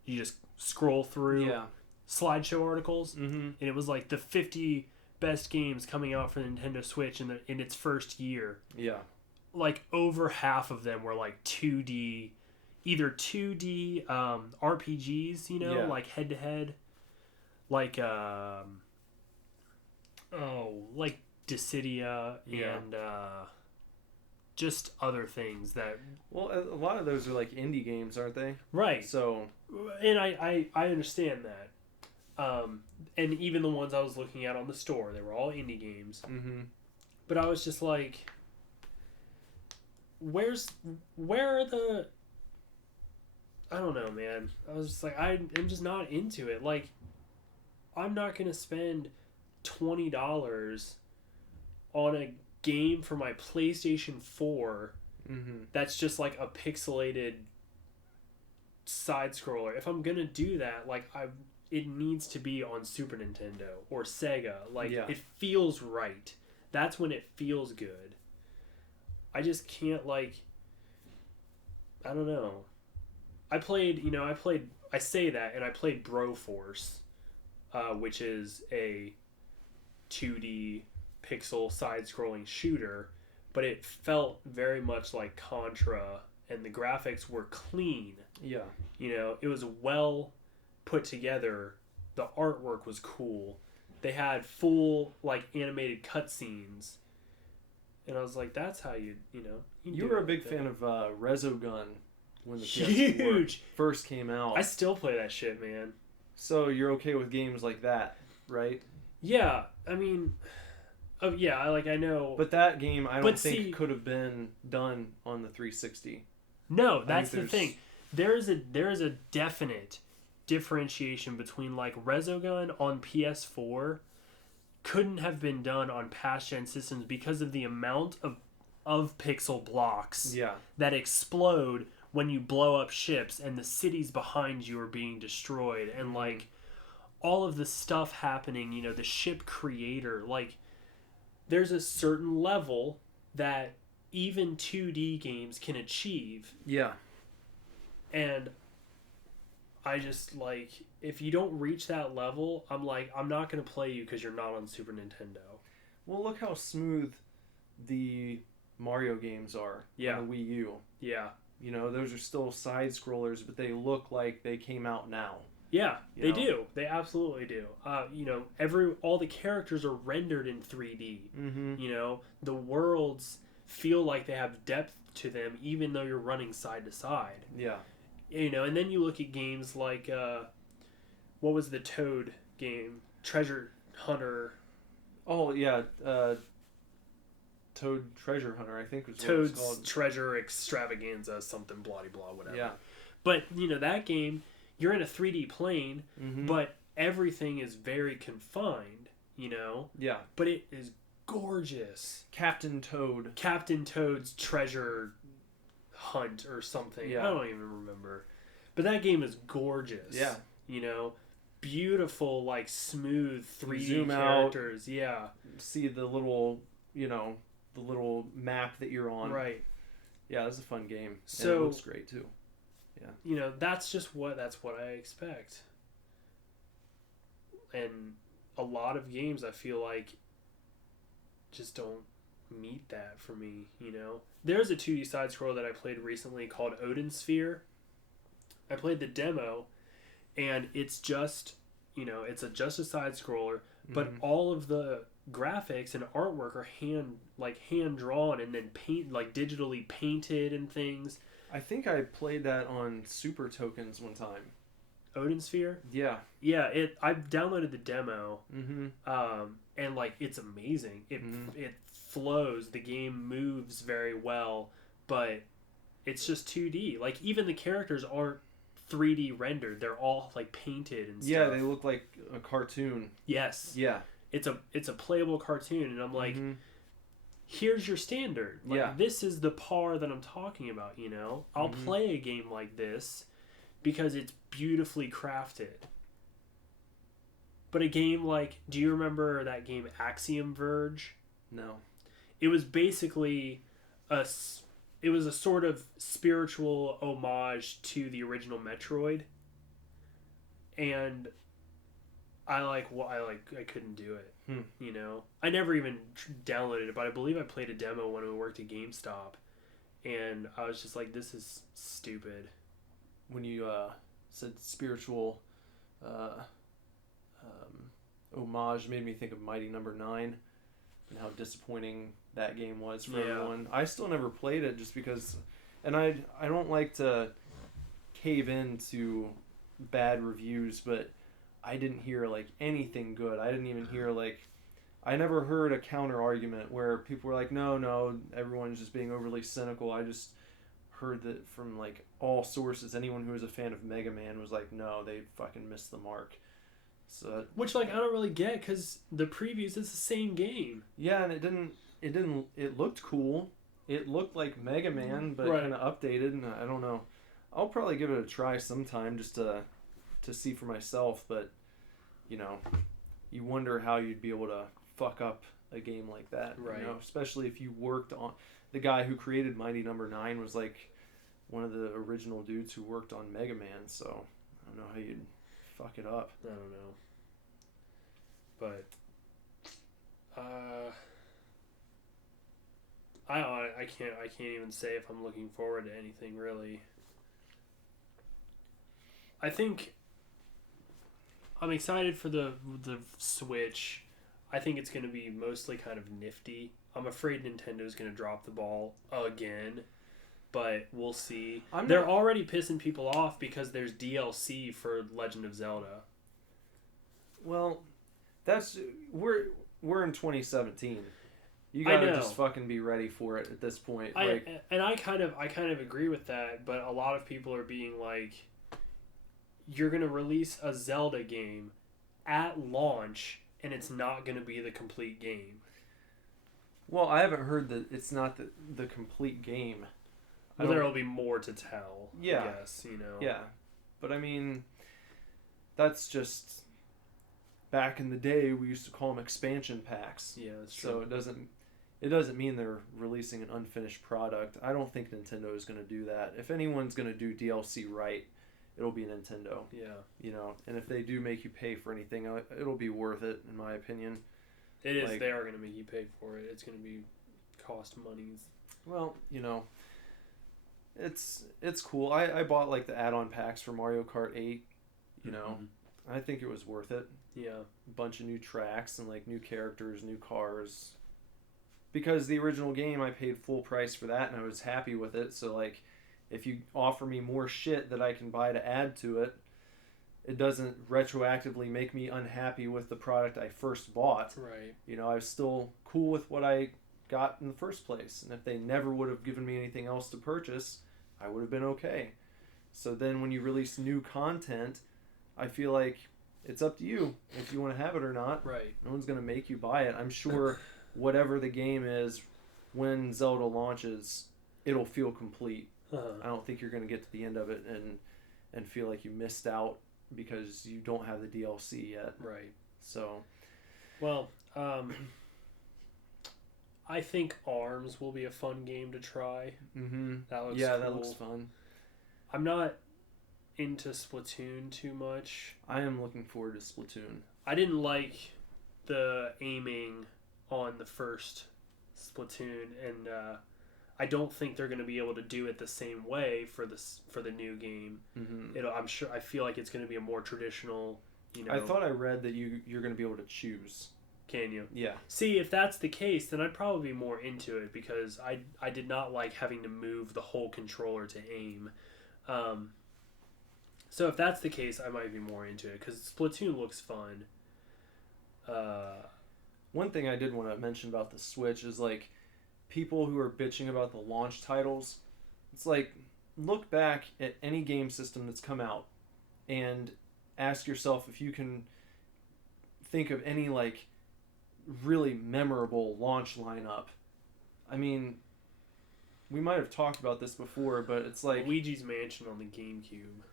you just scroll through slideshow articles, and it was like the 50 best games coming out for the Nintendo Switch in its first year. Yeah. Like, over half of them were like 2D, either 2D RPGs, like head-to-head, like like Dissidia and just other things that... Well, a lot of those are like indie games, aren't they? Right. So... And I understand that. And even the ones I was looking at on the store, they were all indie games. Mm-hmm. But I was just like, where are the... I don't know, man. I was just like, I'm just not into it. Like, I'm not going to spend $20 on a game for my PlayStation 4 that's just like a pixelated side scroller. If I'm going to do that, like, it needs to be on Super Nintendo or Sega. Like, it feels right. That's when it feels good. I just can't, like... I don't know. I say that, and I played Broforce, which is a 2D pixel side-scrolling shooter, but it felt very much like Contra, and the graphics were clean. Yeah. It was well put together. The artwork was cool. They had full, like, animated cutscenes. And I was like, that's how you were a big fan of Resogun when the PS4 first came out. I still play that shit, man. So you're okay with games like that, right? Yeah, I mean... Oh, yeah, I know... But that game, I don't think could have been done on the 360. No, that's the thing. There is a definite differentiation between, like, Resogun on PS4 couldn't have been done on past-gen systems because of the amount of pixel blocks that explode when you blow up ships and the cities behind you are being destroyed, and, like, all of the stuff happening, the ship creator, like, there's a certain level that even 2D games can achieve. Yeah. And I just, like, if you don't reach that level, I'm like, I'm not going to play you because you're not on Super Nintendo. Well, look how smooth the Mario games are on the Wii U. Yeah. Those are still side-scrollers, but they look like they came out now. Yeah, they do. They absolutely do. All the characters are rendered in 3D. Mm-hmm. The worlds feel like they have depth to them, even though you're running side to side. Yeah. And then you look at games like, what was the Toad game? Treasure Hunter. Oh, yeah. Toad Treasure Hunter, I think was what Toad's it was called. Treasure Extravaganza, something blah-de-blah, whatever. Yeah. But, that game... You're in a 3D plane, but everything is very confined, Yeah. But it is gorgeous. Captain Toad's Treasure Hunt or something. Yeah. I don't even remember. But that game is gorgeous. Yeah. beautiful, like smooth 3D zoom characters. Yeah. See the little, the little map that you're on. Right. Yeah, it's a fun game. So and it looks great too. Yeah. That's what I expect. And a lot of games I feel like just don't meet that for me, There's a 2D side scroller that I played recently called Odin Sphere. I played the demo, and it's just, it's just a side scroller, but all of the graphics and artwork are hand drawn and then digitally painted and things. I think I played that on Super Tokens one time. Odin Sphere? Yeah. Yeah, I downloaded the demo. Mm-hmm. And it's amazing. It flows, the game moves very well, but it's just 2D. Even the characters aren't 3D rendered. They're all painted and stuff. Yeah, they look like a cartoon. Yes. Yeah. It's a playable cartoon, and I'm like, here's your standard. This is the par that I'm talking about, I'll play a game like this because it's beautifully crafted. But a game do you remember that game Axiom Verge? No. It was basically a sort of spiritual homage to the original Metroid. And I couldn't do it. I never even downloaded it, but I believe I played a demo when we worked at GameStop, and I was just like, this is stupid. When you said spiritual homage, made me think of Mighty Number 9 and how disappointing that game was for everyone. I still never played it just because, and I don't like to cave into bad reviews, but I didn't hear anything good. I didn't even hear I never heard a counter argument where people were like, no, everyone's just being overly cynical. I just heard that from all sources. Anyone who was a fan of Mega Man was like, no, they fucking missed the mark. So which I don't really get, because the previews, it's the same game. Yeah, and it looked cool. It looked like Mega Man, but kind of updated, and I don't know. I'll probably give it a try sometime just to see for myself, but you wonder how you'd be able to fuck up a game like that, right? Especially if you worked on the guy who created Mighty Number 9 was one of the original dudes who worked on Mega Man, so I don't know how you'd fuck it up. I don't know, but I can't even say if I'm looking forward to anything really. I think I'm excited for the Switch. I think it's going to be mostly kind of nifty. I'm afraid Nintendo's going to drop the ball again, but we'll see. They're already pissing people off because there's DLC for Legend of Zelda. Well, we're in 2017. You gotta just fucking be ready for it at this point. I kind of agree with that, but a lot of people are being like, you're gonna release a Zelda game at launch, and it's not gonna be the complete game. Well, I haven't heard that it's not the complete game. Well, there will be more to tell. Yeah. I guess, Yeah, but I mean, that's just back in the day. We used to call them expansion packs. Yeah, that's true. So it doesn't mean they're releasing an unfinished product. I don't think Nintendo is going to do that. If anyone's going to do DLC right, it'll be Nintendo. Yeah. And if they do make you pay for anything, it'll be worth it, in my opinion. It is. They are going to make you pay for it. It's going to be cost monies. Well, it's cool. I bought the add-on packs for Mario Kart 8. I think it was worth it. Yeah. A bunch of new tracks and new characters, new cars. Because the original game, I paid full price for that, and I was happy with it. So if you offer me more shit that I can buy to add to it, it doesn't retroactively make me unhappy with the product I first bought. Right. I was still cool with what I got in the first place. And if they never would have given me anything else to purchase, I would have been okay. So then when you release new content, I feel like it's up to you if you want to have it or not. Right. No one's going to make you buy it. I'm sure whatever the game is, when Zelda launches, it'll feel complete. I don't think you're going to get to the end of it and feel like you missed out because you don't have the DLC yet. Right. So, well, I think ARMS will be a fun game to try. mm-hmm. That looks yeah, cool. that looks fun. I'm not into Splatoon too much. I am looking forward to Splatoon. I didn't like the aiming on the first Splatoon, and I don't think they're going to be able to do it the same way for the new game. Mm-hmm. I feel like it's going to be a more traditional. I thought I read that you're going to be able to choose. Can you? Yeah. See, if that's the case, then I'd probably be more into it, because I did not like having to move the whole controller to aim. So if that's the case, I might be more into it, because Splatoon looks fun. One thing I did want to mention about the Switch is, like, people who are bitching about the launch titles. It's like, look back at any game system that's come out and ask yourself if you can think of any, like, really memorable launch lineup. I mean, we might have talked about this before, but it's like Luigi's Mansion on the GameCube.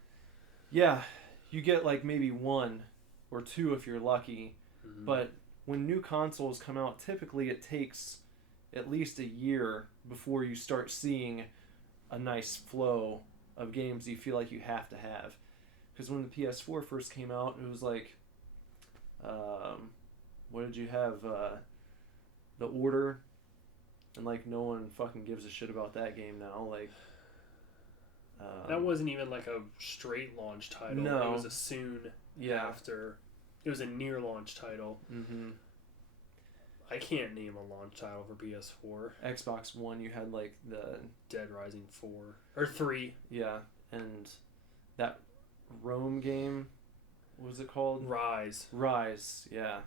Yeah, you get like maybe one or two if you're lucky. Mm-hmm. But when new consoles come out, typically it takes at least a year before you start seeing a nice flow of games you feel like you have to have. Because when the PS4 first came out, it was like, what did you have? The Order, and like no one fucking gives a shit about that game now. Like, that wasn't even like a straight launch title. No. It was a soon after. It was a near launch title. Mm-hmm. I can't name a launch title for PS4. Xbox One, you had like the Dead Rising 4 or 3. Yeah, and that Rome game, what was it called? Rise, yeah.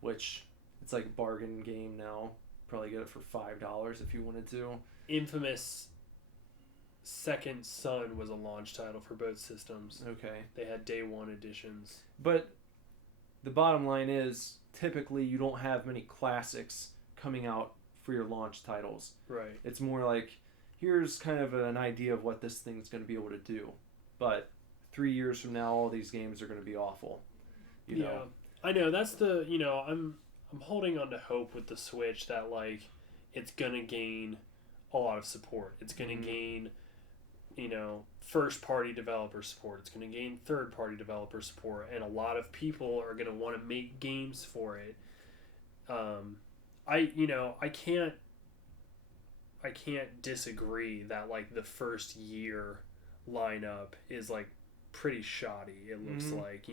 Which it's like a bargain game now. Probably get it for $5 if you wanted to. Infamous Second Son was a launch title for both systems. Okay. They had day one editions. But the bottom line is, typically you don't have many classics coming out for your launch titles. Right. It's more like, here's kind of an idea of what this thing's going to be able to do. But 3 years from now, all these games are going to be awful. You know? I know. That's the, I'm holding on to hope with the Switch that, like, it's going to gain a lot of support. It's going to gain, first-party developer support. It's going to gain third-party developer support. And a lot of people are going to want to make games for it. I can't disagree that, like, the first year lineup is, like, pretty shoddy, it looks like,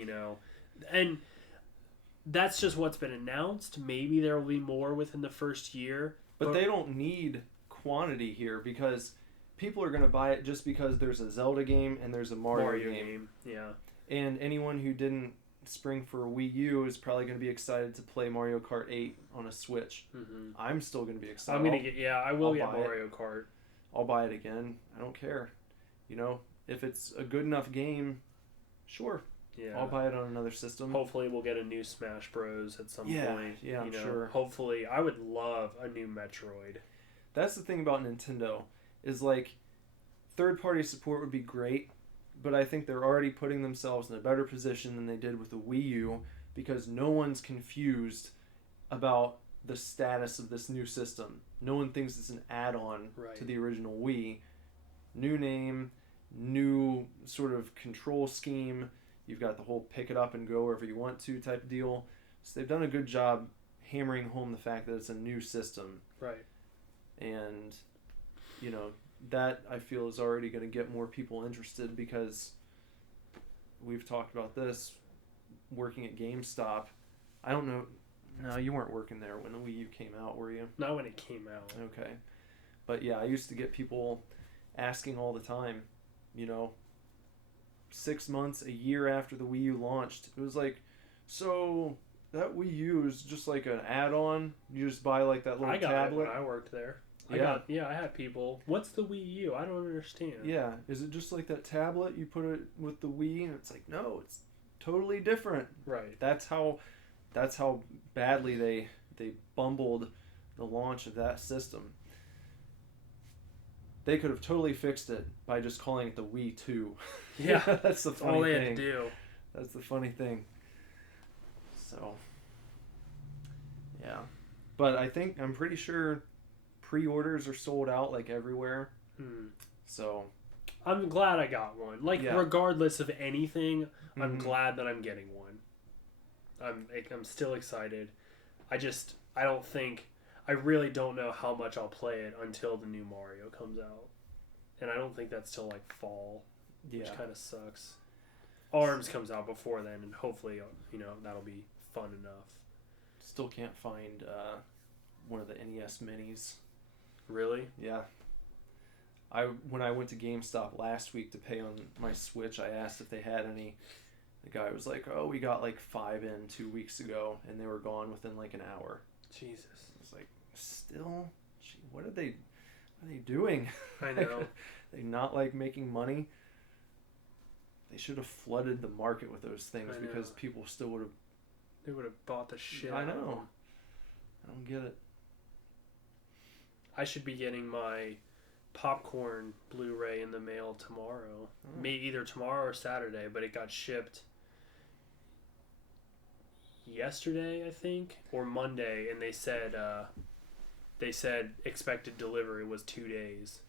and that's just what's been announced. Maybe there will be more within the first year, but they don't need quantity here, because people are going to buy it just because there's a Zelda game and there's a Mario game. Yeah, and anyone who didn't spring for a Wii U is probably going to be excited to play Mario Kart 8 on a Switch. I'm still going to be excited. I will get Mario Kart. I'll buy it again. I don't care. If it's a good enough game, sure. Yeah. I'll buy it on another system. Hopefully we'll get a new Smash Bros. At some point. Yeah, I'm sure. Hopefully. I would love a new Metroid. That's the thing about Nintendo, is like, third-party support would be great, but I think they're already putting themselves in a better position than they did with the Wii U, because no one's confused about the status of this new system. No one thinks it's an add-on to the original Wii. New name, new sort of control scheme. You've got the whole pick it up and go wherever you want to type of deal. So they've done a good job hammering home the fact that it's a new system. Right. And, that I feel is already going to get more people interested, because we've talked about this working at GameStop. I don't know. No, you weren't working there when the Wii U came out, were you? Not when it came out. Okay. But yeah, I used to get people asking all the time, 6 months, a year after the Wii U launched. It was like, so that Wii U is just like an add-on? You just buy like that little tablet? I got it when I worked there. I had people, what's the Wii U? I don't understand. Yeah, is it just like that tablet? You put it with the Wii, and it's like, no, it's totally different. Right. That's how badly they bumbled the launch of that system. They could have totally fixed it by just calling it the Wii 2. Yeah, that's the funny all they thing. had to do. That's the funny thing. So, yeah. But I'm pretty sure pre-orders are sold out like everywhere. So, I'm glad I got one. Like, yeah. regardless of anything, I'm glad that I'm getting one. I'm still excited. I really don't know how much I'll play it until the new Mario comes out. And I don't think that's till like fall, which kind of sucks. ARMS comes out before then, and hopefully, that'll be fun enough. Still can't find one of the NES minis. Really? Yeah. When I went to GameStop last week to pay on my Switch, I asked if they had any. The guy was like, "Oh, we got like 5 in 2 weeks ago, and they were gone within like an hour." Jesus. I was like, "Still, gee, what are they doing?" I know. They not like making money. They should have flooded the market with those things because people still would have. They would have bought the shit. I out of know. them. I don't get it. I should be getting my Popcorn Blu-ray in the mail tomorrow. Either tomorrow or Saturday, but it got shipped yesterday, I think, or Monday, and they said expected delivery was 2 days,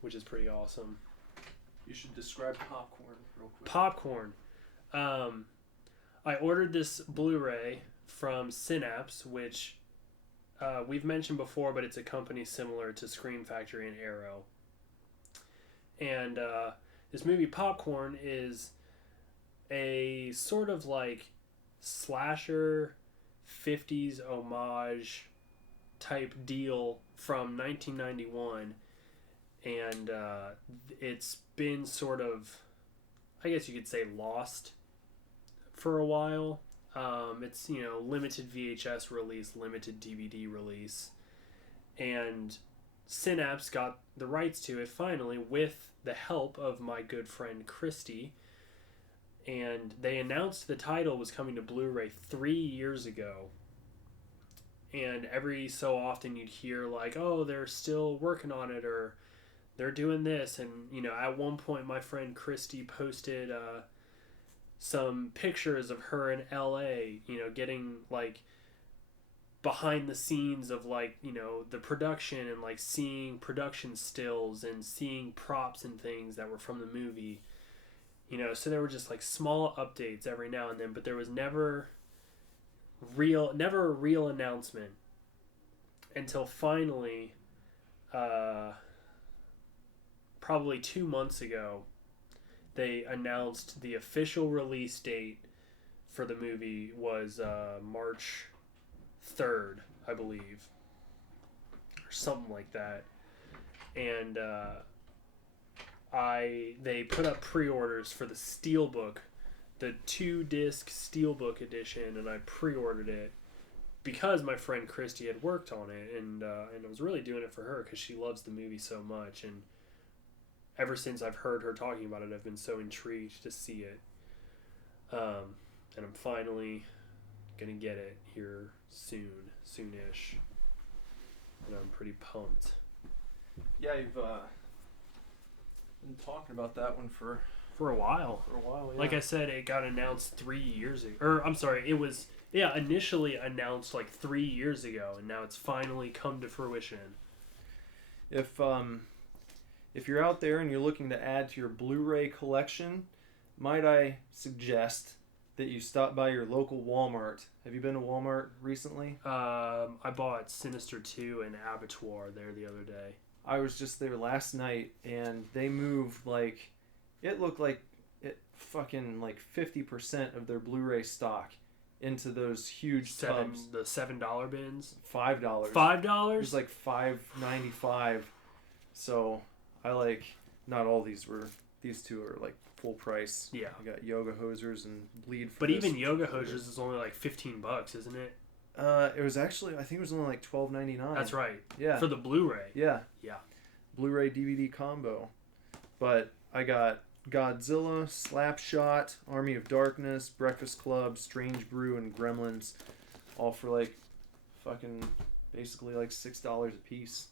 which is pretty awesome. You should describe Popcorn real quick. Popcorn. I ordered this Blu-ray from Synapse, which we've mentioned before, but it's a company similar to Scream Factory and Arrow. And this movie Popcorn is a sort of like slasher 50s homage type deal from 1991. And it's been sort of, I guess you could say, lost for a while. It's, limited VHS release, limited DVD release. And Synapse got the rights to it finally with the help of my good friend Christy. And they announced the title was coming to Blu-ray 3 years ago. And every so often you'd hear like, oh, they're still working on it, or they're doing this. And, at one point my friend Christy posted some pictures of her in LA, getting like behind the scenes of like, the production, and like seeing production stills and seeing props and things that were from the movie. So there were just like small updates every now and then, but there was never a real announcement until finally, probably 2 months ago, they announced the official release date for the movie was March 3rd, I believe, or something like that. And they put up pre-orders for the Steelbook, the 2-disc Steelbook edition, and I pre-ordered it because my friend Christy had worked on it, and I was really doing it for her because she loves the movie so much. And ever since I've heard her talking about it, I've been so intrigued to see it. And I'm finally gonna get it here soonish. And I'm pretty pumped. Yeah, you've been talking about that one for a while. Yeah. Like I said, it got announced 3 years ago. Or, I'm sorry, it was, initially announced like 3 years ago, and now it's finally come to fruition. If you're out there and you're looking to add to your Blu-ray collection, might I suggest that you stop by your local Walmart. Have you been to Walmart recently? I bought Sinister 2 and Abattoir there the other day. I was just there last night, and they moved like, it looked like it fucking like 50% of their Blu-ray stock into those huge tubs. The $7 bins? $5. $5? It was like $5.95. So I like, not all these two are like full price. Yeah. I got Yoga Hosers and Bleed for But this. even Yoga Hosers is only like $15, isn't it? It was actually, I think it was only like $12.99. That's right. Yeah. For the Blu-ray. Yeah. Yeah. Blu-ray DVD combo. But I got Godzilla, Slapshot, Army of Darkness, Breakfast Club, Strange Brew, and Gremlins, all for like fucking basically like $6 a piece.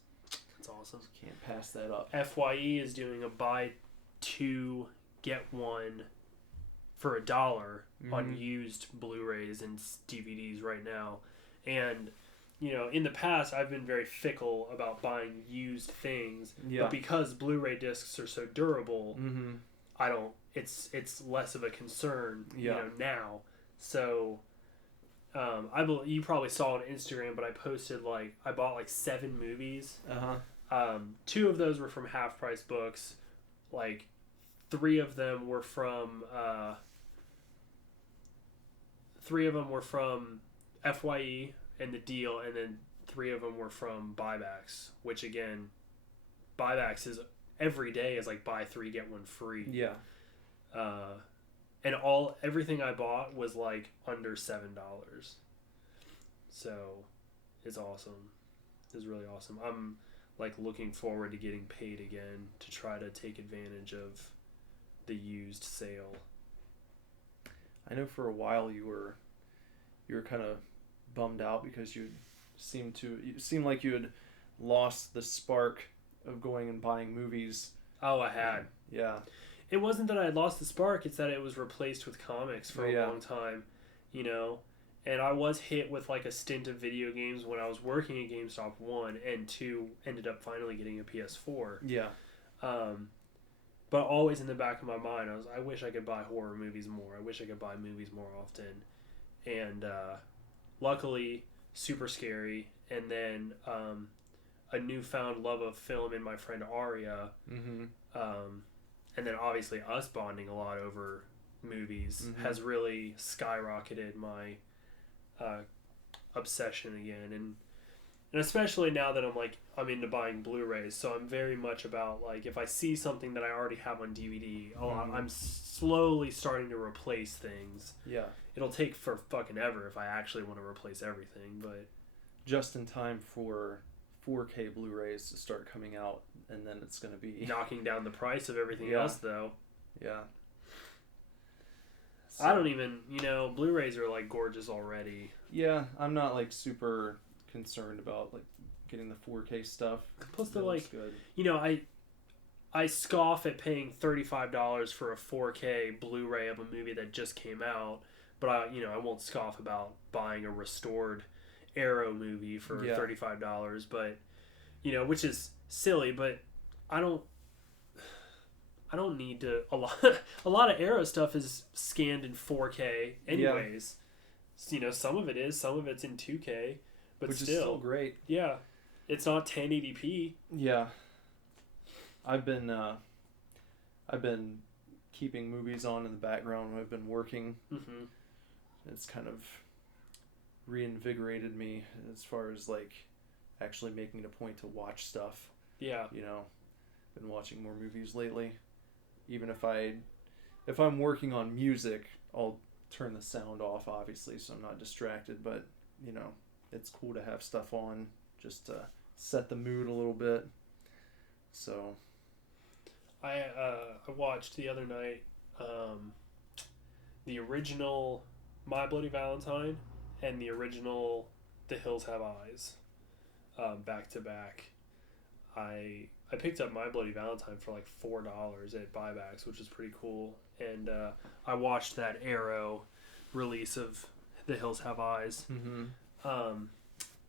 That's awesome. Can't pass that up. FYE is doing a buy 2 get 1 for $1 on used Blu-rays and DVDs right now. And, you know, in the past, I've been very fickle about buying used things. Yeah. But because Blu-ray discs are so durable, it's less of a concern, you know, now. So, you probably saw on Instagram, but I posted, like, I bought, like, 7 movies. 2 of those were from Half Price Books. Like, 3 of them were from, FYE and the deal, and then 3 of them were from buybacks, which, again, buybacks is, every day is, like, buy 3, get 1 free. Yeah. And everything I bought was, like, under $7. So, it's awesome. It's really awesome. I'm, like, looking forward to getting paid again to try to take advantage of the used sale. I know for a while you were kind of bummed out because you seemed like you had lost the spark of going and buying movies. Oh, I had. Yeah. It wasn't that I had lost the spark, it's that it was replaced with comics for a long time, you know? And I was hit with, like, a stint of video games when I was working at GameStop, 1, and 2, ended up finally getting a PS4. Yeah. But always in the back of my mind, I wish I could buy horror movies more. I wish I could buy movies more often. And luckily, Super Scary, and then a newfound love of film in my friend Aria, and then obviously us bonding a lot over movies has really skyrocketed my obsession again. And especially now that I'm into buying Blu-rays, so I'm very much about, like, if I see something that I already have on DVD, I'm slowly starting to replace things. Yeah. It'll take for fucking ever if I actually want to replace everything, but just in time for 4K Blu-rays to start coming out, and then it's going to be knocking down the price of everything else, though. Yeah. So, I don't even, Blu-rays are, like, gorgeous already. Yeah, I'm not, like, super concerned about, like, getting the 4K stuff. Plus, they're like, good. I scoff at paying $35 for a 4K Blu-ray of a movie that just came out, but I won't scoff about buying a restored Arrow movie for $35, but which is silly, but I don't need to. A lot of Arrow stuff is scanned in 4K anyways. Some of it is, some of it's in 2K, but which is still great. Yeah, it's not 1080p. Yeah, I've been keeping movies on in the background when I've been working. Mm-hmm. It's kind of reinvigorated me as far as, like, actually making it a point to watch stuff. Yeah. Been watching more movies lately. Even if I'm working on music, I'll turn the sound off, obviously, so I'm not distracted, but it's cool to have stuff on just to set the mood a little bit. So I watched the other night the original My Bloody Valentine and the original The Hills Have Eyes back to back. I picked up My Bloody Valentine for like $4 at buybacks, which is pretty cool. And I watched that Arrow release of The Hills Have Eyes. Mm-hmm.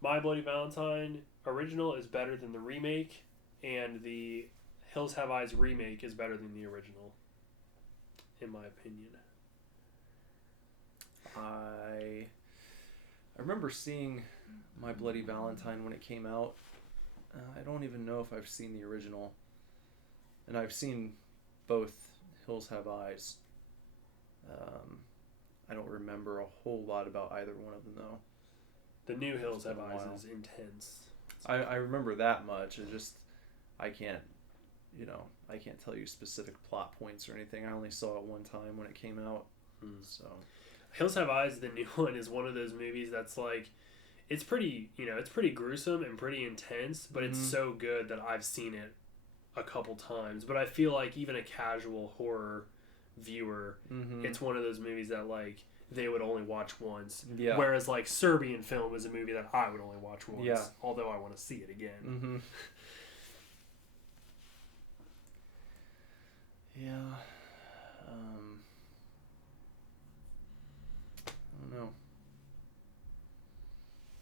My Bloody Valentine original is better than the remake, and the Hills Have Eyes remake is better than the original, in my opinion. I remember seeing My Bloody Valentine when it came out. I don't even know if I've seen the original. And I've seen both Hills Have Eyes. I don't remember a whole lot about either one of them, though. The new Hills Have Eyes is intense. I remember that much. I can't tell you specific plot points or anything. I only saw it one time when it came out. So Hills Have Eyes, the new one, is one of those movies that's like, it's pretty gruesome and pretty intense, but it's so good that I've seen it a couple times. But I feel like even a casual horror viewer, it's one of those movies that, like, they would only watch once. Yeah. Whereas, like, Serbian Film is a movie that I would only watch once, although I want to see it again. Mm-hmm. Yeah. don't know.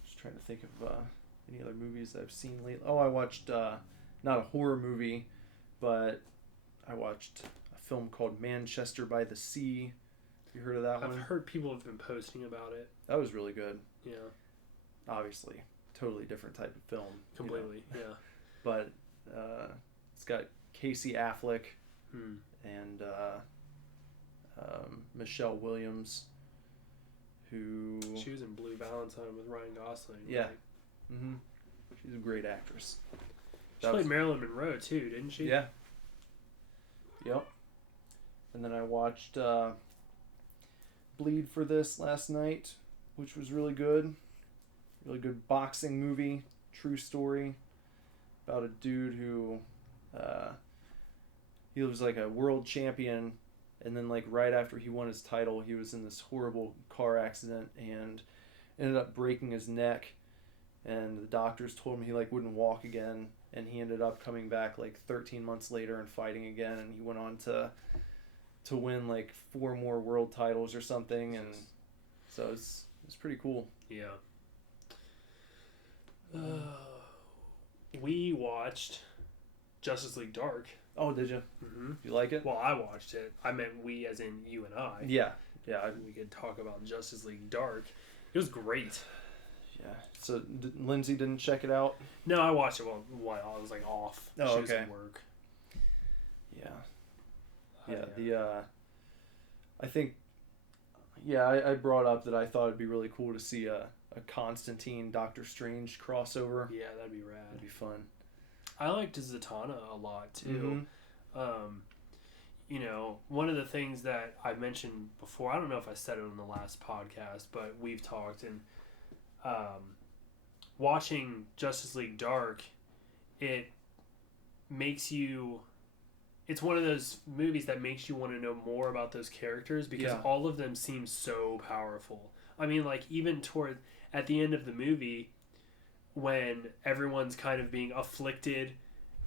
Just trying to think of any other movies I've seen lately. Oh, I watched not a horror movie, but I watched a film called Manchester by the Sea. You heard of that one? I've heard people have been posting about it. That was really good. Yeah. Obviously, totally different type of film. Completely, you know? yeah. But it's got Casey Affleck Hmm. and Michelle Williams, who... She was in Blue Valentine with Ryan Gosling. Yeah. Right? Mm-hmm. She's a great actress. She played Marilyn Monroe, too, didn't she? Yeah. Yep. And then I watched Bleed for This last night, which was really good. Really good boxing movie. True story. About a dude who... he was like a world champion, and then like right after he won his title, he was in this horrible car accident and ended up breaking his neck, and the doctors told him he like wouldn't walk again, and he ended up coming back like 13 months later and fighting again, and he went on to win like 4 more world titles or something, and so it's pretty cool. Yeah. We watched Justice League Dark. Oh, did you? Mm-hmm. You like it? Well, I watched it. I meant we as in you and I. Yeah. We could talk about Justice League Dark. It was great. Yeah. So Lindsay didn't check it out? No, I watched it while I was like off. Oh, she was okay. at work. Yeah. I think, I brought up that I thought it'd be really cool to see a Constantine Doctor Strange crossover. Yeah, that'd be rad. That'd be fun. I liked Zatanna a lot too. Mm-hmm. One of the things that I mentioned before, I don't know if I said it on the last podcast, but we've talked, and watching Justice League Dark, it makes you... It's one of those movies that makes you want to know more about those characters because all of them seem so powerful. I mean, like, even at the end of the movie, when everyone's kind of being afflicted,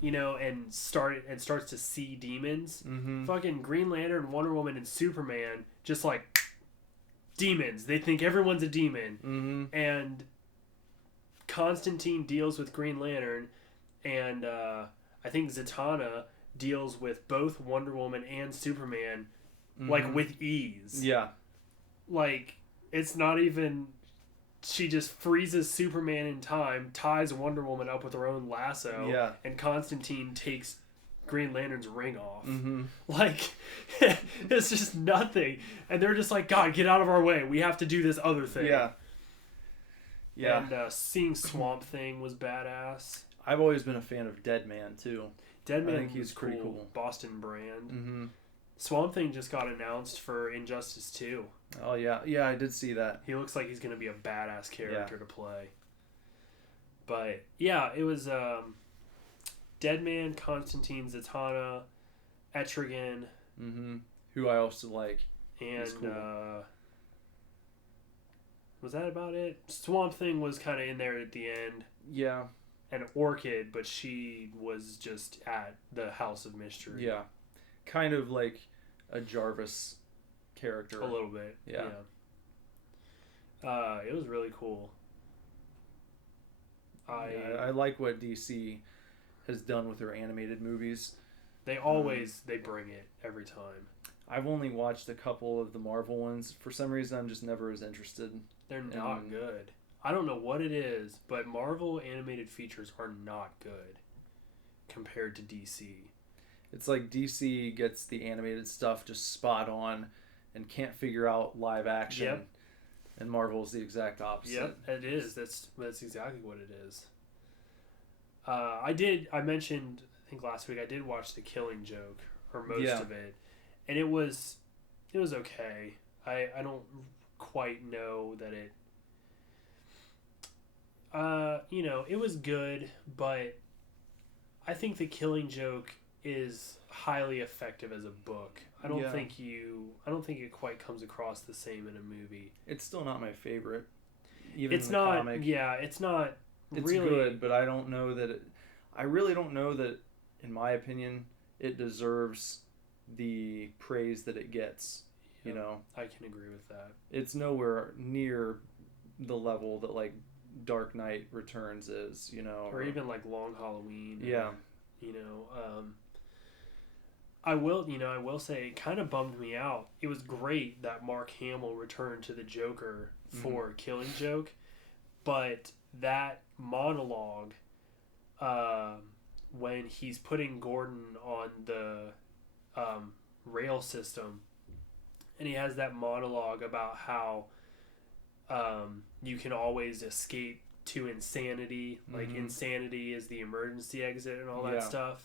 and starts to see demons, fucking Green Lantern, Wonder Woman, and Superman just like demons. They think everyone's a demon, and Constantine deals with Green Lantern, and I think Zatanna deals with both Wonder Woman and Superman, like, with ease. Yeah. Like, it's not even... She just freezes Superman in time, ties Wonder Woman up with her own lasso, and Constantine takes Green Lantern's ring off. Like, it's just nothing. And they're just like, God, get out of our way. We have to do this other thing. Yeah. And seeing Swamp Thing was badass. I've always been a fan of Deadman, too. Deadman, I think he's pretty cool. Boston brand. Swamp Thing just got announced for Injustice 2. Oh, yeah. Yeah, I did see that. He looks like he's going to be a badass character to play. But, yeah, it was Deadman, Constantine, Zatanna, Etrigan. Who I also like. And, cool. Was that about it? Swamp Thing was kind of in there at the end. Yeah. And Orchid, but she was just at the House of Mystery. Yeah. Kind of like a Jarvis character. A little bit. Yeah. It was really cool. I like what DC has done with their animated movies. They always they bring it every time. I've only watched a couple of the Marvel ones. For some reason, I'm just never as interested. They're not good. I don't know what it is, but Marvel animated features are not good compared to DC. It's like DC gets the animated stuff just spot on and can't figure out live action. Yep. And Marvel's the exact opposite. Yep, it is. That's exactly what it is. I mentioned, I think last week, I did watch The Killing Joke, or most of it. And it was okay. I don't quite know that it... it was good, but I think The Killing Joke is highly effective as a book. I don't think it quite comes across the same in a movie. It's still not my favorite. Even it's in the not. comic. Yeah, it's not. It's really good, but I don't know that it. I really don't know that, in my opinion, it deserves the praise that it gets. You know, I can agree with that. it's nowhere near the level that like Dark Knight Returns is, you know, Or even like Long Halloween. Yeah. You know, I will say it kind of bummed me out. It was great that Mark Hamill returned to the Joker for Killing Joke, but that monologue, when he's putting Gordon on the rail system, and he has that monologue about how you can always escape to insanity, like insanity is the emergency exit and all that stuff.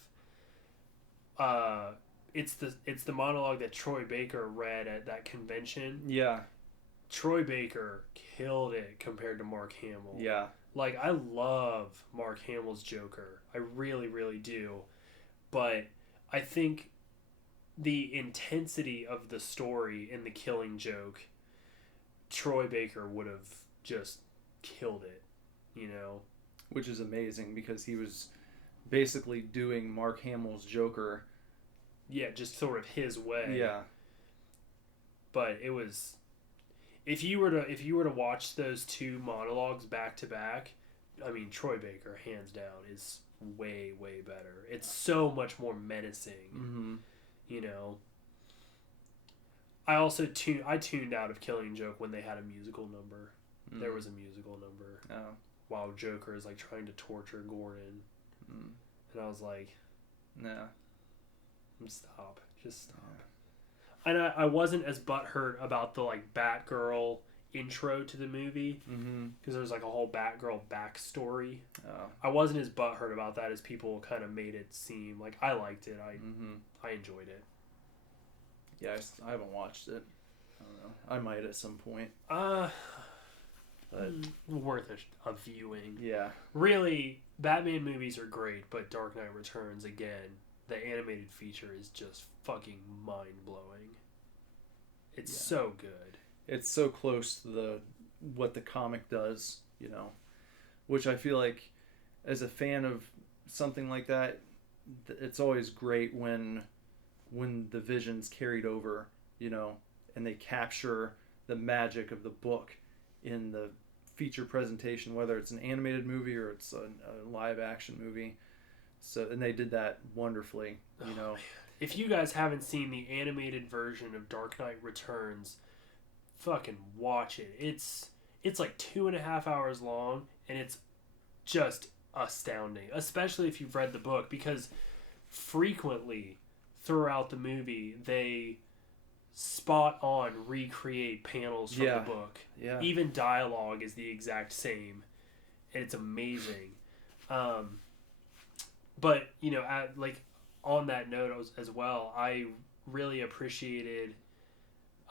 It's the monologue that Troy Baker read at that convention. Yeah. Troy Baker killed it compared to Mark Hamill. Yeah. Like, I love Mark Hamill's Joker. I really, really do. But I think the intensity of the story in The Killing Joke, Troy Baker would have just killed it, you know? Which is amazing because he was basically doing Mark Hamill's Joker. Yeah, just sort of his way. Yeah. But it was, if you were to watch those two monologues back to back, I mean, Troy Baker, hands down, is way, way better. It's so much more menacing, you know. I also tuned out of Killing Joke when they had a musical number. There was a musical number while Joker is like trying to torture Gordon, and I was like, nah. Stop. Just stop. And I wasn't as butthurt about the like Batgirl intro to the movie because there's like a whole Batgirl backstory. I wasn't as butthurt about that as people kind of made it seem. Like, I liked it. I enjoyed it. Yeah, I haven't watched it. I don't know. I might at some point. But Worth a viewing. Yeah. Really, Batman movies are great, but Dark Knight Returns, again, the animated feature is just fucking mind-blowing. It's so good. It's so close to what the comic does, you know, which I feel like as a fan of something like that, it's always great when the vision's carried over, you know, and they capture the magic of the book in the feature presentation, whether it's an animated movie or it's a live action movie. So, and they did that wonderfully, you know. If you guys haven't seen the animated version of Dark Knight Returns, fucking watch it. It's like 2.5 hours long, and it's just astounding, especially if you've read the book, because frequently throughout the movie they spot on recreate panels from the book. Yeah. Even dialogue is the exact same, and it's amazing. But, you know, on that note as well, I really appreciated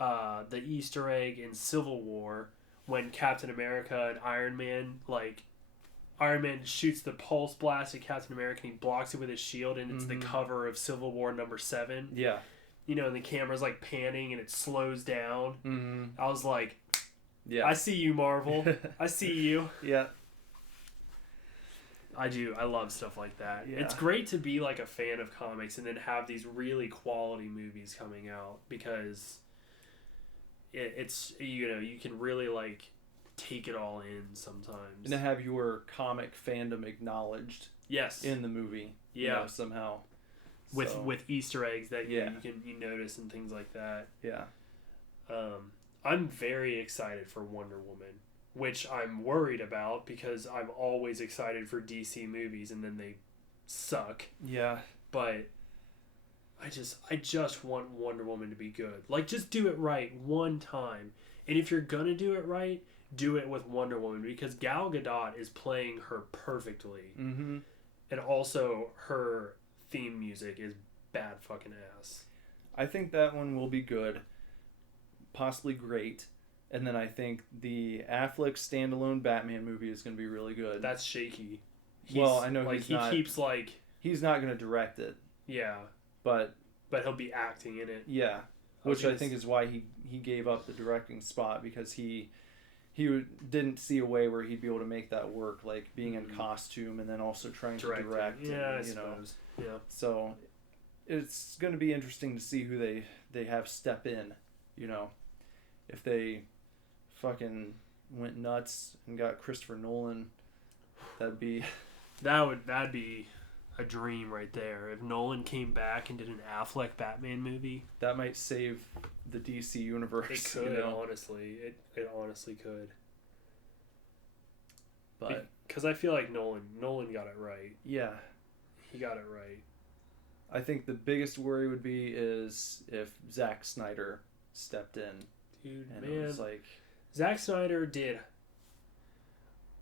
the Easter egg in Civil War when Captain America and Iron Man, like, Iron Man shoots the pulse blast at Captain America and he blocks it with his shield, and it's the cover of Civil War #7. Yeah. You know, and the camera's like panning and it slows down. I was like, yeah, I see you, Marvel. I see you. Yeah. I do. I love stuff like that. Yeah. It's great to be like a fan of comics and then have these really quality movies coming out, because it's, you know, you can really like take it all in sometimes. And to have your comic fandom acknowledged in the movie. Yeah. You know, somehow. With Easter eggs that you notice and things like that. Yeah. I'm very excited for Wonder Woman, which I'm worried about because I'm always excited for DC movies and then they suck. Yeah. But I just want Wonder Woman to be good. Like, just do it right one time. And if you're gonna do it right, do it with Wonder Woman, because Gal Gadot is playing her perfectly. Mm-hmm. And also her theme music is bad fucking ass. I think that one will be good, possibly great, and then I think the Affleck standalone Batman movie is going to be really good. That's shaky. I know like, he's not going to direct it. Yeah, but he'll be acting in it. Yeah, which I think is why he gave up the directing spot, because he didn't see a way where he'd be able to make that work, like being in costume and then also trying to direct. Yeah, and, I suppose. Yeah. So it's going to be interesting to see who they have step in you know, if they fucking went nuts and got Christopher Nolan, that'd be a dream right there. If Nolan came back and did an Affleck Batman movie, that might save the DC universe. it could, honestly. It honestly could. But because I feel like Nolan got it right. yeah, He got it right. I think the biggest worry would be is if Zack Snyder stepped in. Dude, And man. it was like, Zack Snyder did...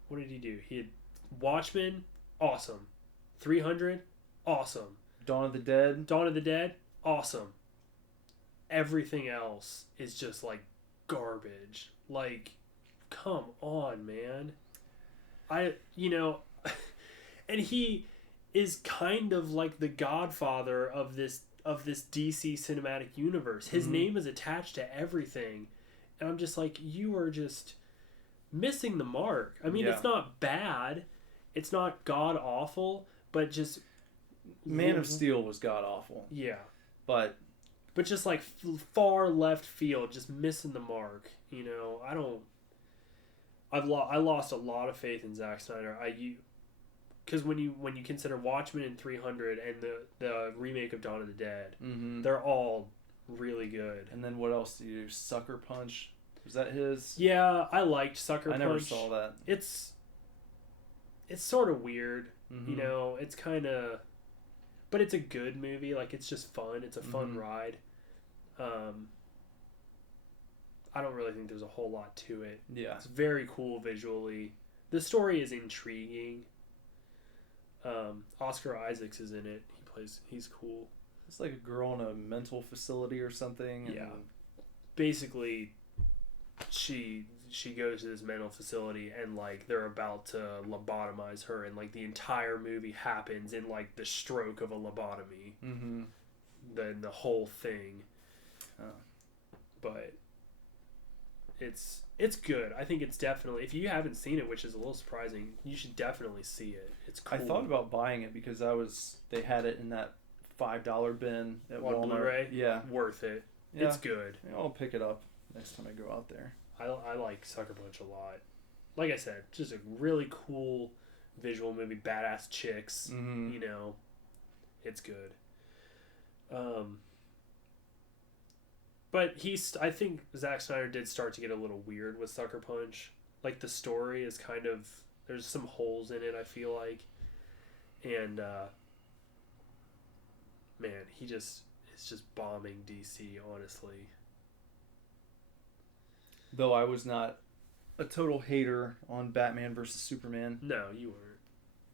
What did he do? He had Watchmen, awesome. 300, awesome. Dawn of the Dead. Dawn of the Dead, awesome. Everything else is just like garbage. Like, come on, man. And he is kind of like the godfather of this DC cinematic universe. His name is attached to everything. And I'm just like, you are just missing the mark. I mean, It's not bad. It's not god awful, but just Man of Steel was god awful. Yeah. But just like far left field, just missing the mark. I lost a lot of faith in Zack Snyder. Because when you consider Watchmen and 300 and the remake of Dawn of the Dead, they're all really good. And then what else do you do? Sucker Punch? Was that his? Yeah, I liked Sucker Punch. I never saw that. It's sort of weird. It's kind of... But it's a good movie. Like, it's just fun. It's a fun ride. I don't really think there's a whole lot to it. Yeah. It's very cool visually. The story is intriguing. Oscar Isaacs is in it. He's cool. It's like a girl in a mental facility or something. Yeah. Basically, she goes to this mental facility and like they're about to lobotomize her, and like the entire movie happens in like the stroke of a lobotomy. Then the whole thing. But it's good. I think it's definitely, if you haven't seen it, which is a little surprising, you should definitely see it. It's cool. I thought about buying it because they had it in that $5 bin at on Walmart. Blu-ray. Yeah, Worth it. Yeah. It's good. I'll pick it up next time I go out there. I like Sucker Punch a lot. Like I said, just a really cool visual movie. Badass chicks. It's good. But I think Zack Snyder did start to get a little weird with Sucker Punch. Like, the story is kind of... There's some holes in it, I feel like. And, man, it's just bombing DC, honestly. Though I was not a total hater on Batman versus Superman. No, you weren't.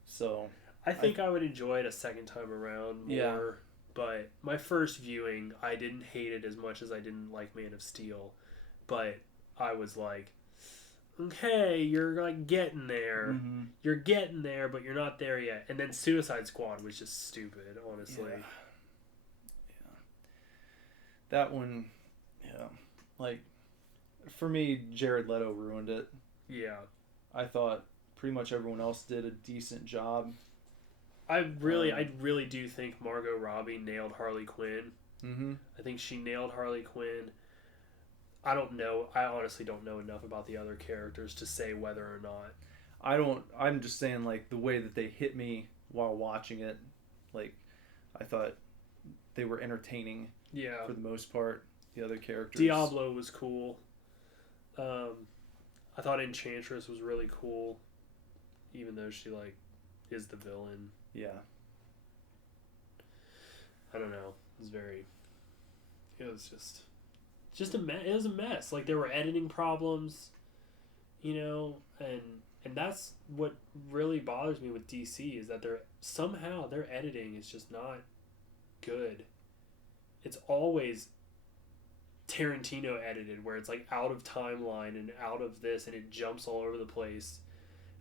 So... I think I would enjoy it a second time around more. Yeah. But my first viewing, I didn't hate it as much as I didn't like Man of Steel. But I was like, okay, you're like getting there. You're getting there, but you're not there yet. And then Suicide Squad was just stupid, honestly. Yeah. That one, yeah. Like, for me, Jared Leto ruined it. Yeah. I thought pretty much everyone else did a decent job. I really do think Margot Robbie nailed Harley Quinn. I think she nailed Harley Quinn. I don't know. I honestly don't know enough about the other characters to say whether or not. I'm just saying, like, the way that they hit me while watching it, like, I thought they were entertaining. Yeah. For the most part, the other characters. Diablo was cool. I thought Enchantress was really cool, even though she, like, is the villain. Yeah. I don't know. It was just a mess. It was a mess. Like, there were editing problems, and that's what really bothers me with DC is that their editing is just not good. It's always Tarantino edited, where it's like out of timeline and out of this, and it jumps all over the place.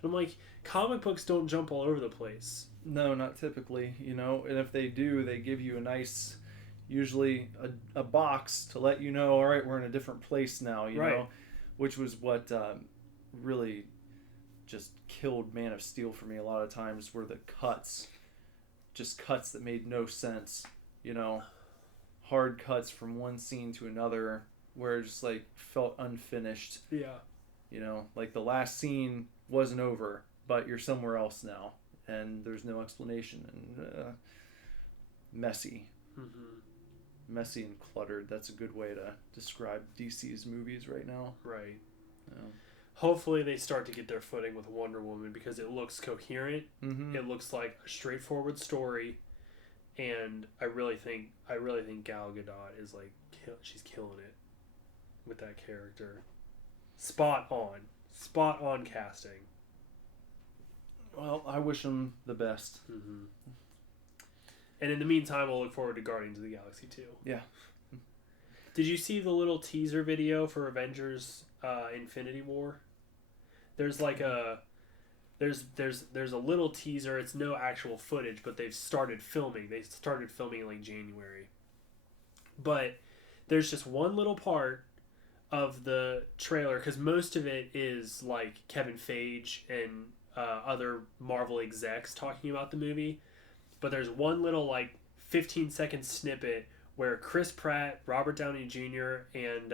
And I'm like, comic books don't jump all over the place. No, not typically, and if they do, they give you a nice, usually a box to let you know, all right, we're in a different place now, you know, which was what really just killed Man of Steel for me a lot of times, were the cuts that made no sense, hard cuts from one scene to another where it just like felt unfinished. Yeah. You know, like the last scene wasn't over, but you're somewhere else now, and there's no explanation, and messy. Messy and cluttered. That's a good way to describe DC's movies right now. Right. Yeah. Hopefully they start to get their footing with Wonder Woman, because it looks coherent. Mm-hmm. It looks like a straightforward story, and I really think Gal Gadot is like she's killing it with that character. Spot on casting. Well, I wish them the best. Mm-hmm. And in the meantime, we'll look forward to Guardians of the Galaxy 2. Yeah. Did you see the little teaser video for Avengers Infinity War? There's like a there's a little teaser. It's no actual footage, but they've started filming. They started filming in like January. But there's just one little part of the trailer, because most of it is like Kevin Feige and other Marvel execs talking about the movie. But there's one little like 15-second snippet where Chris Pratt, Robert Downey Jr., and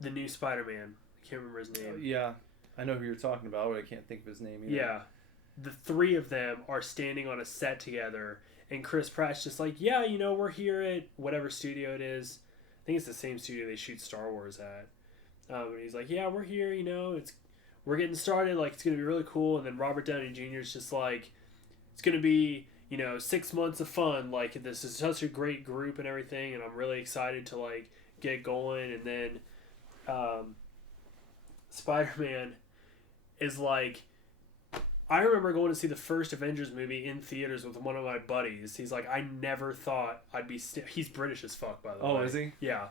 the new Spider-Man, I can't remember his name. Yeah, I know who you're talking about, but I can't think of his name either. Yeah, the three of them are standing on a set together, and Chris Pratt's just like, yeah, you know, we're here at whatever studio it is. I think it's the same studio they shoot Star Wars at. And he's like, yeah, we're here, you know, we're getting started, like, it's going to be really cool. And then Robert Downey Jr. is just like, it's going to be, you know, 6 months of fun. Like, this is such a great group and everything, and I'm really excited to, like, get going. And then Spider-Man is like, I remember going to see the first Avengers movie in theaters with one of my buddies. He's like, I never thought I'd be... He's British as fuck, by the way. Oh, is he? Yeah.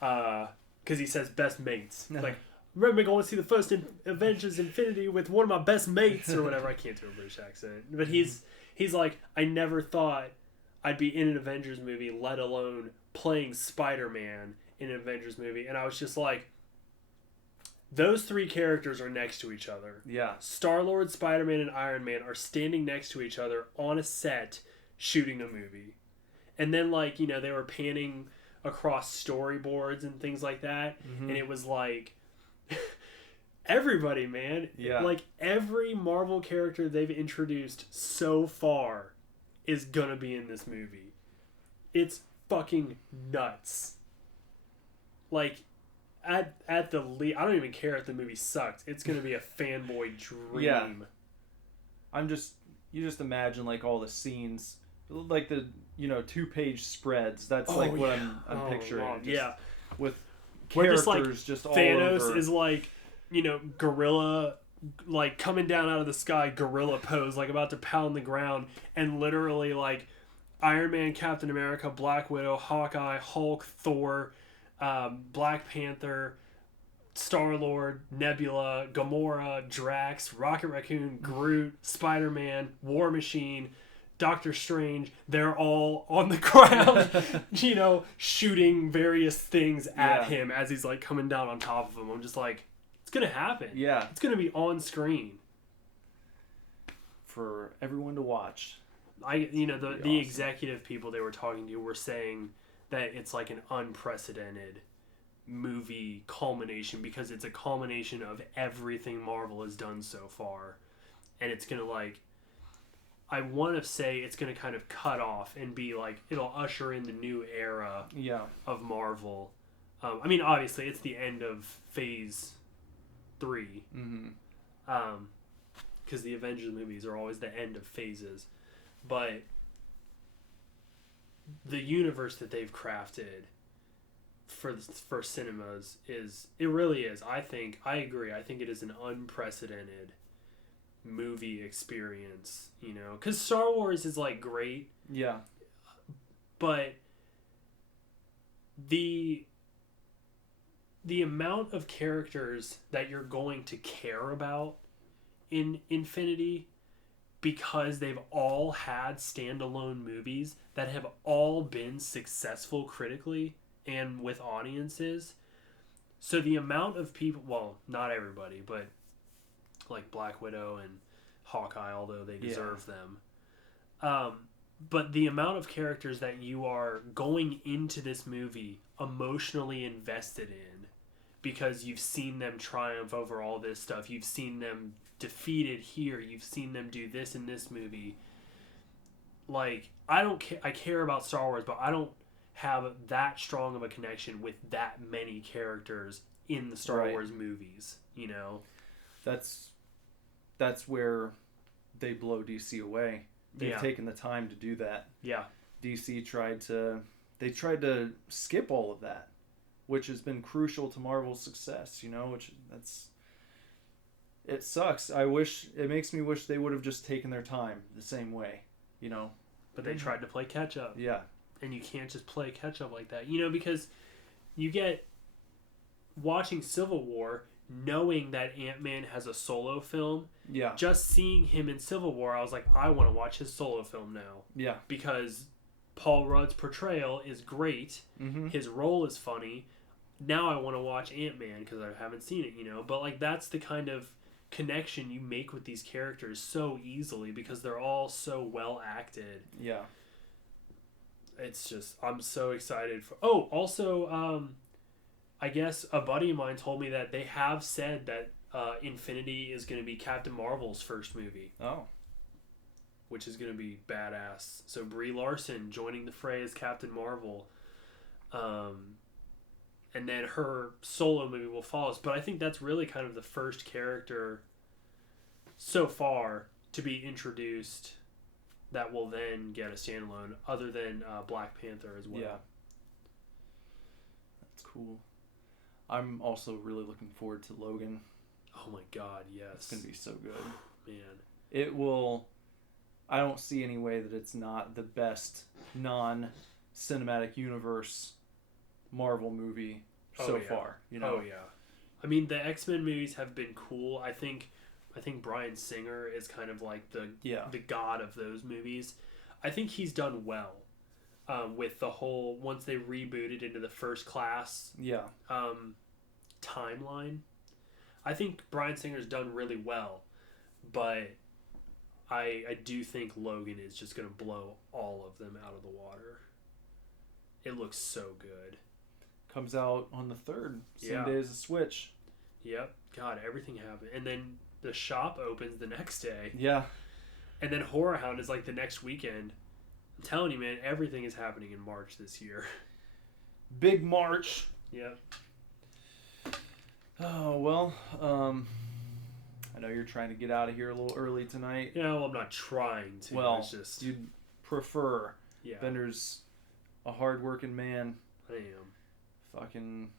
Because he says best mates. Like, remember going to see the first Avengers Infinity with one of my best mates or whatever. I can't do a British accent. But he's like, I never thought I'd be in an Avengers movie, let alone playing Spider-Man in an Avengers movie. And I was just like, those three characters are next to each other. Yeah. Star-Lord, Spider-Man, and Iron Man are standing next to each other on a set shooting a movie. And then, like, you know, they were panning across storyboards and things like that. Mm-hmm. And it was like... everybody, man. Yeah. Like, every Marvel character they've introduced so far is gonna be in this movie. It's fucking nuts. Like, at the least, I don't even care if the movie sucks. It's gonna be a fanboy dream. Yeah. You just imagine, like, all the scenes, like the, you know, 2-page spreads. That's like what I'm picturing. Wow. Yeah. With characters characters just all Thanos over. is like, you know, gorilla, like coming down out of the sky, gorilla pose, like about to pound the ground, and literally like Iron Man, Captain America, Black Widow, Hawkeye, Hulk, Thor, Black Panther, Star-Lord, Nebula, Gamora, Drax, Rocket Raccoon, Groot, Spider-Man, War Machine, Doctor Strange, they're all on the ground, you know, shooting various things at him as he's like coming down on top of him. I'm just like, it's gonna happen. Yeah. It's gonna be on screen for everyone to watch. The executive people they were talking to were saying that it's like an unprecedented movie culmination, because it's a culmination of everything Marvel has done so far, and it's gonna, like, I want to say it's gonna kind of cut off and be like, it'll usher in the new era of Marvel. I mean, obviously it's the end of Phase 3, because the Avengers movies are always the end of phases, but the universe that they've crafted for cinemas it really is. I agree. I think it is an unprecedented movie experience, you know, because Star Wars is like great, but the amount of characters that you're going to care about in Infinity, because they've all had standalone movies that have all been successful critically and with audiences. So the amount of people, well, not everybody, but like Black Widow and Hawkeye, although they deserve them, But the amount of characters that you are going into this movie emotionally invested in because you've seen them triumph over all this stuff. You've seen them defeated here. You've seen them do this in this movie. Like, I don't care. I care about Star Wars, but I don't have that strong of a connection with that many characters in the Star Wars movies, you know? That's where they blow DC away. They've taken the time to do that. Yeah. DC tried to skip all of that, which has been crucial to Marvel's success, you know, it sucks. It makes me wish they would have just taken their time the same way, you know. But they tried to play catch up. Yeah. And you can't just play catch up like that, you know, because you get watching Civil War, knowing that Ant-Man has a solo film. Yeah. Just seeing him in Civil War, I was like, I want to watch his solo film now. Yeah. Because Paul Rudd's portrayal is great. Mm-hmm. His role is funny. Now I want to watch Ant-Man because I haven't seen it, you know. But, like, that's the kind of connection you make with these characters so easily because they're all so well acted. Yeah. It's just, I'm so excited for... Oh, also, I guess a buddy of mine told me that they have said that Infinity is going to be Captain Marvel's first movie. Oh. Which is going to be badass. So Brie Larson joining the fray as Captain Marvel. And then her solo movie will follow. But I think that's really kind of the first character so far to be introduced that will then get a standalone, other than Black Panther as well. Yeah. That's cool. I'm also really looking forward to Logan. Oh my god, yes. It's going to be so good. Man. It will... I don't see any way that it's not the best non-cinematic universe Marvel movie far. You know? Oh, yeah. I mean, the X-Men movies have been cool. I think Bryan Singer is kind of like the god of those movies. I think he's done well with the whole, once they rebooted into the First Class timeline. I think Bryan Singer's done really well, but I do think Logan is just going to blow all of them out of the water. It looks so good. Comes out on the 3rd, same day as the Switch. Yep. God, everything happened. And then the shop opens the next day. Yeah. And then Horror Hound is like the next weekend. I'm telling you, man, everything is happening in March this year. Big March. Yep. Oh, well, I know you're trying to get out of here a little early tonight. Yeah, well, I'm not trying to. Well, it's just... you'd prefer. Yeah. Bender's a hard-working man. I am. Fucking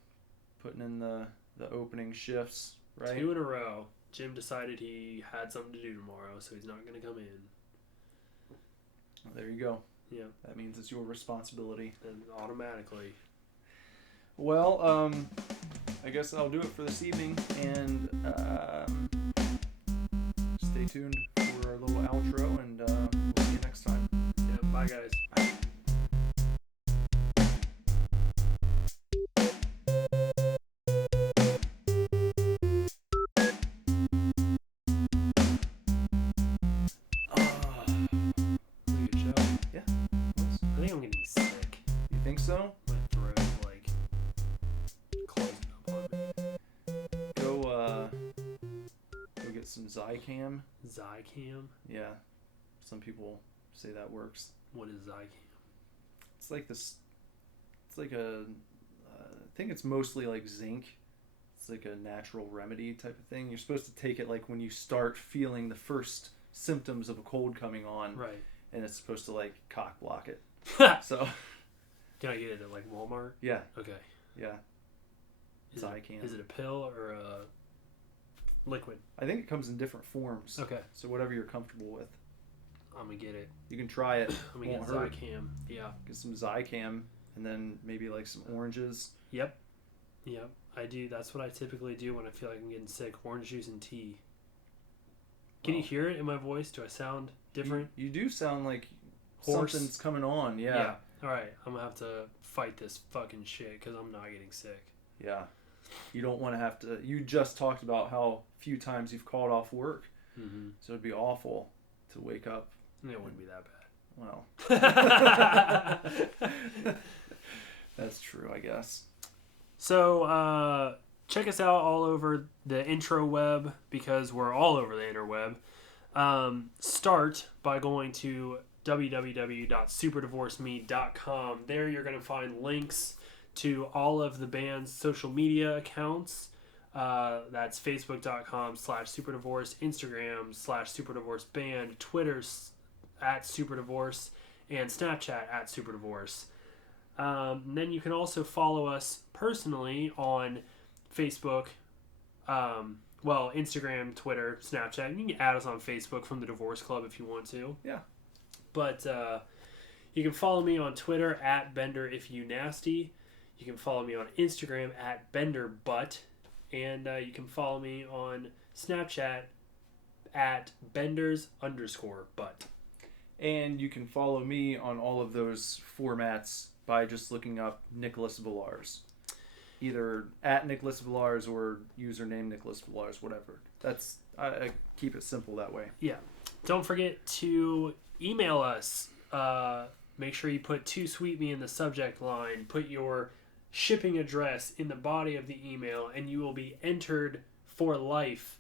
putting in the opening shifts, right? 2 in a row. Jim decided he had something to do tomorrow, so he's not going to come in. Well, there you go. Yeah. That means it's your responsibility. And automatically. Well, I guess I'll do it for this evening, and stay tuned for our little outro, and we'll see you next time. Yeah, bye guys. So? My throat is like closing up on me. Go get some Zycam. Zycam? Yeah. Some people say that works. What is Zycam? It's like this. It's like a. I think it's mostly like zinc. It's like a natural remedy type of thing. You're supposed to take it like when you start feeling the first symptoms of a cold coming on. Right. And it's supposed to like cock block it. So. Can I get it at like Walmart? Yeah. Okay. Yeah. Is it a pill or a liquid? I think it comes in different forms. Okay. So whatever you're comfortable with. I'm gonna get it. You can try it. I'm gonna get Zycam. Yeah. Get some Zycam and then maybe like some oranges. Yep. I do. That's what I typically do when I feel like I'm getting sick. Orange juice and tea. Can you hear it in my voice? Do I sound different? You do sound like hoarse. Something's coming on. Yeah. Alright, I'm gonna have to fight this fucking shit because I'm not getting sick. Yeah. You don't want to have to... You just talked about how few times you've called off work. Mm-hmm. So it'd be awful to wake up. It wouldn't be that bad. Well, that's true, I guess. So, check us out all over the intro web, because we're all over the interweb. Start by going to www.superdivorceme.com. There you're going to find links to all of the band's social media accounts. That's facebook.com/superdivorce, Instagram/superdivorceband, Twitter @superdivorce, and Snapchat @superdivorce. Then you can also follow us personally on Facebook, Instagram, Twitter, Snapchat. You can add us on Facebook from the Divorce Club if you want to. Yeah. But you can follow me on Twitter @BenderIfYouNasty. You can follow me on Instagram @BenderButt. And you can follow me on Snapchat @Benders_butt. And you can follow me on all of those formats by just looking up Nicholas Villars. Either @Nicholas Villars or username Nicholas Villars, whatever. I keep it simple that way. Yeah. Don't forget to email us. Make sure you put "Too Sweet Me" in the subject line. Put your shipping address in the body of the email, and you will be entered for life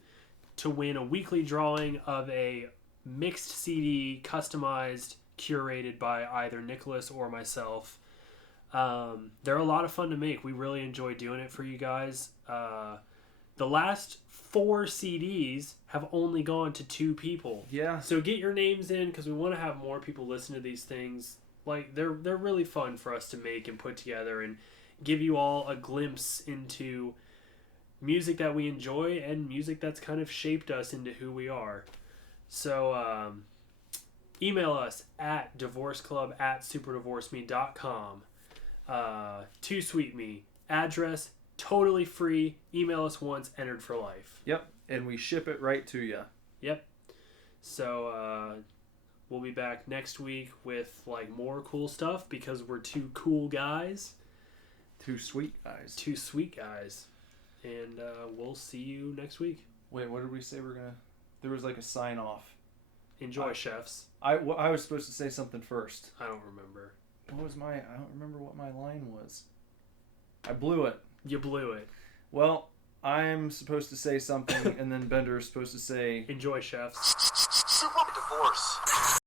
to win a weekly drawing of a mixed CD, customized, curated by either Nicholas or myself. They're a lot of fun to make. We really enjoy doing it for you guys. The last 4 CDs have only gone to 2 people. Yeah. So get your names in, because we want to have more people listen to these things. Like, they're really fun for us to make and put together, and give you all a glimpse into music that we enjoy and music that's kind of shaped us into who we are. So email us at divorceclub@superdivorceme.com. Too Sweet Me. Address, totally free. Email us once, entered for life. Yep. And we ship it right to you. Yep. So we'll be back next week with more cool stuff, because we're 2 cool guys. 2 sweet guys. 2 sweet guys. And we'll see you next week. Wait, what did we say we're gonna... There was a sign off. Enjoy, chefs. I was supposed to say something first. I don't remember. I don't remember what my line was. I blew it. You blew it. Well, I'm supposed to say something, and then Bender is supposed to say... Enjoy, chefs. Super Divorce.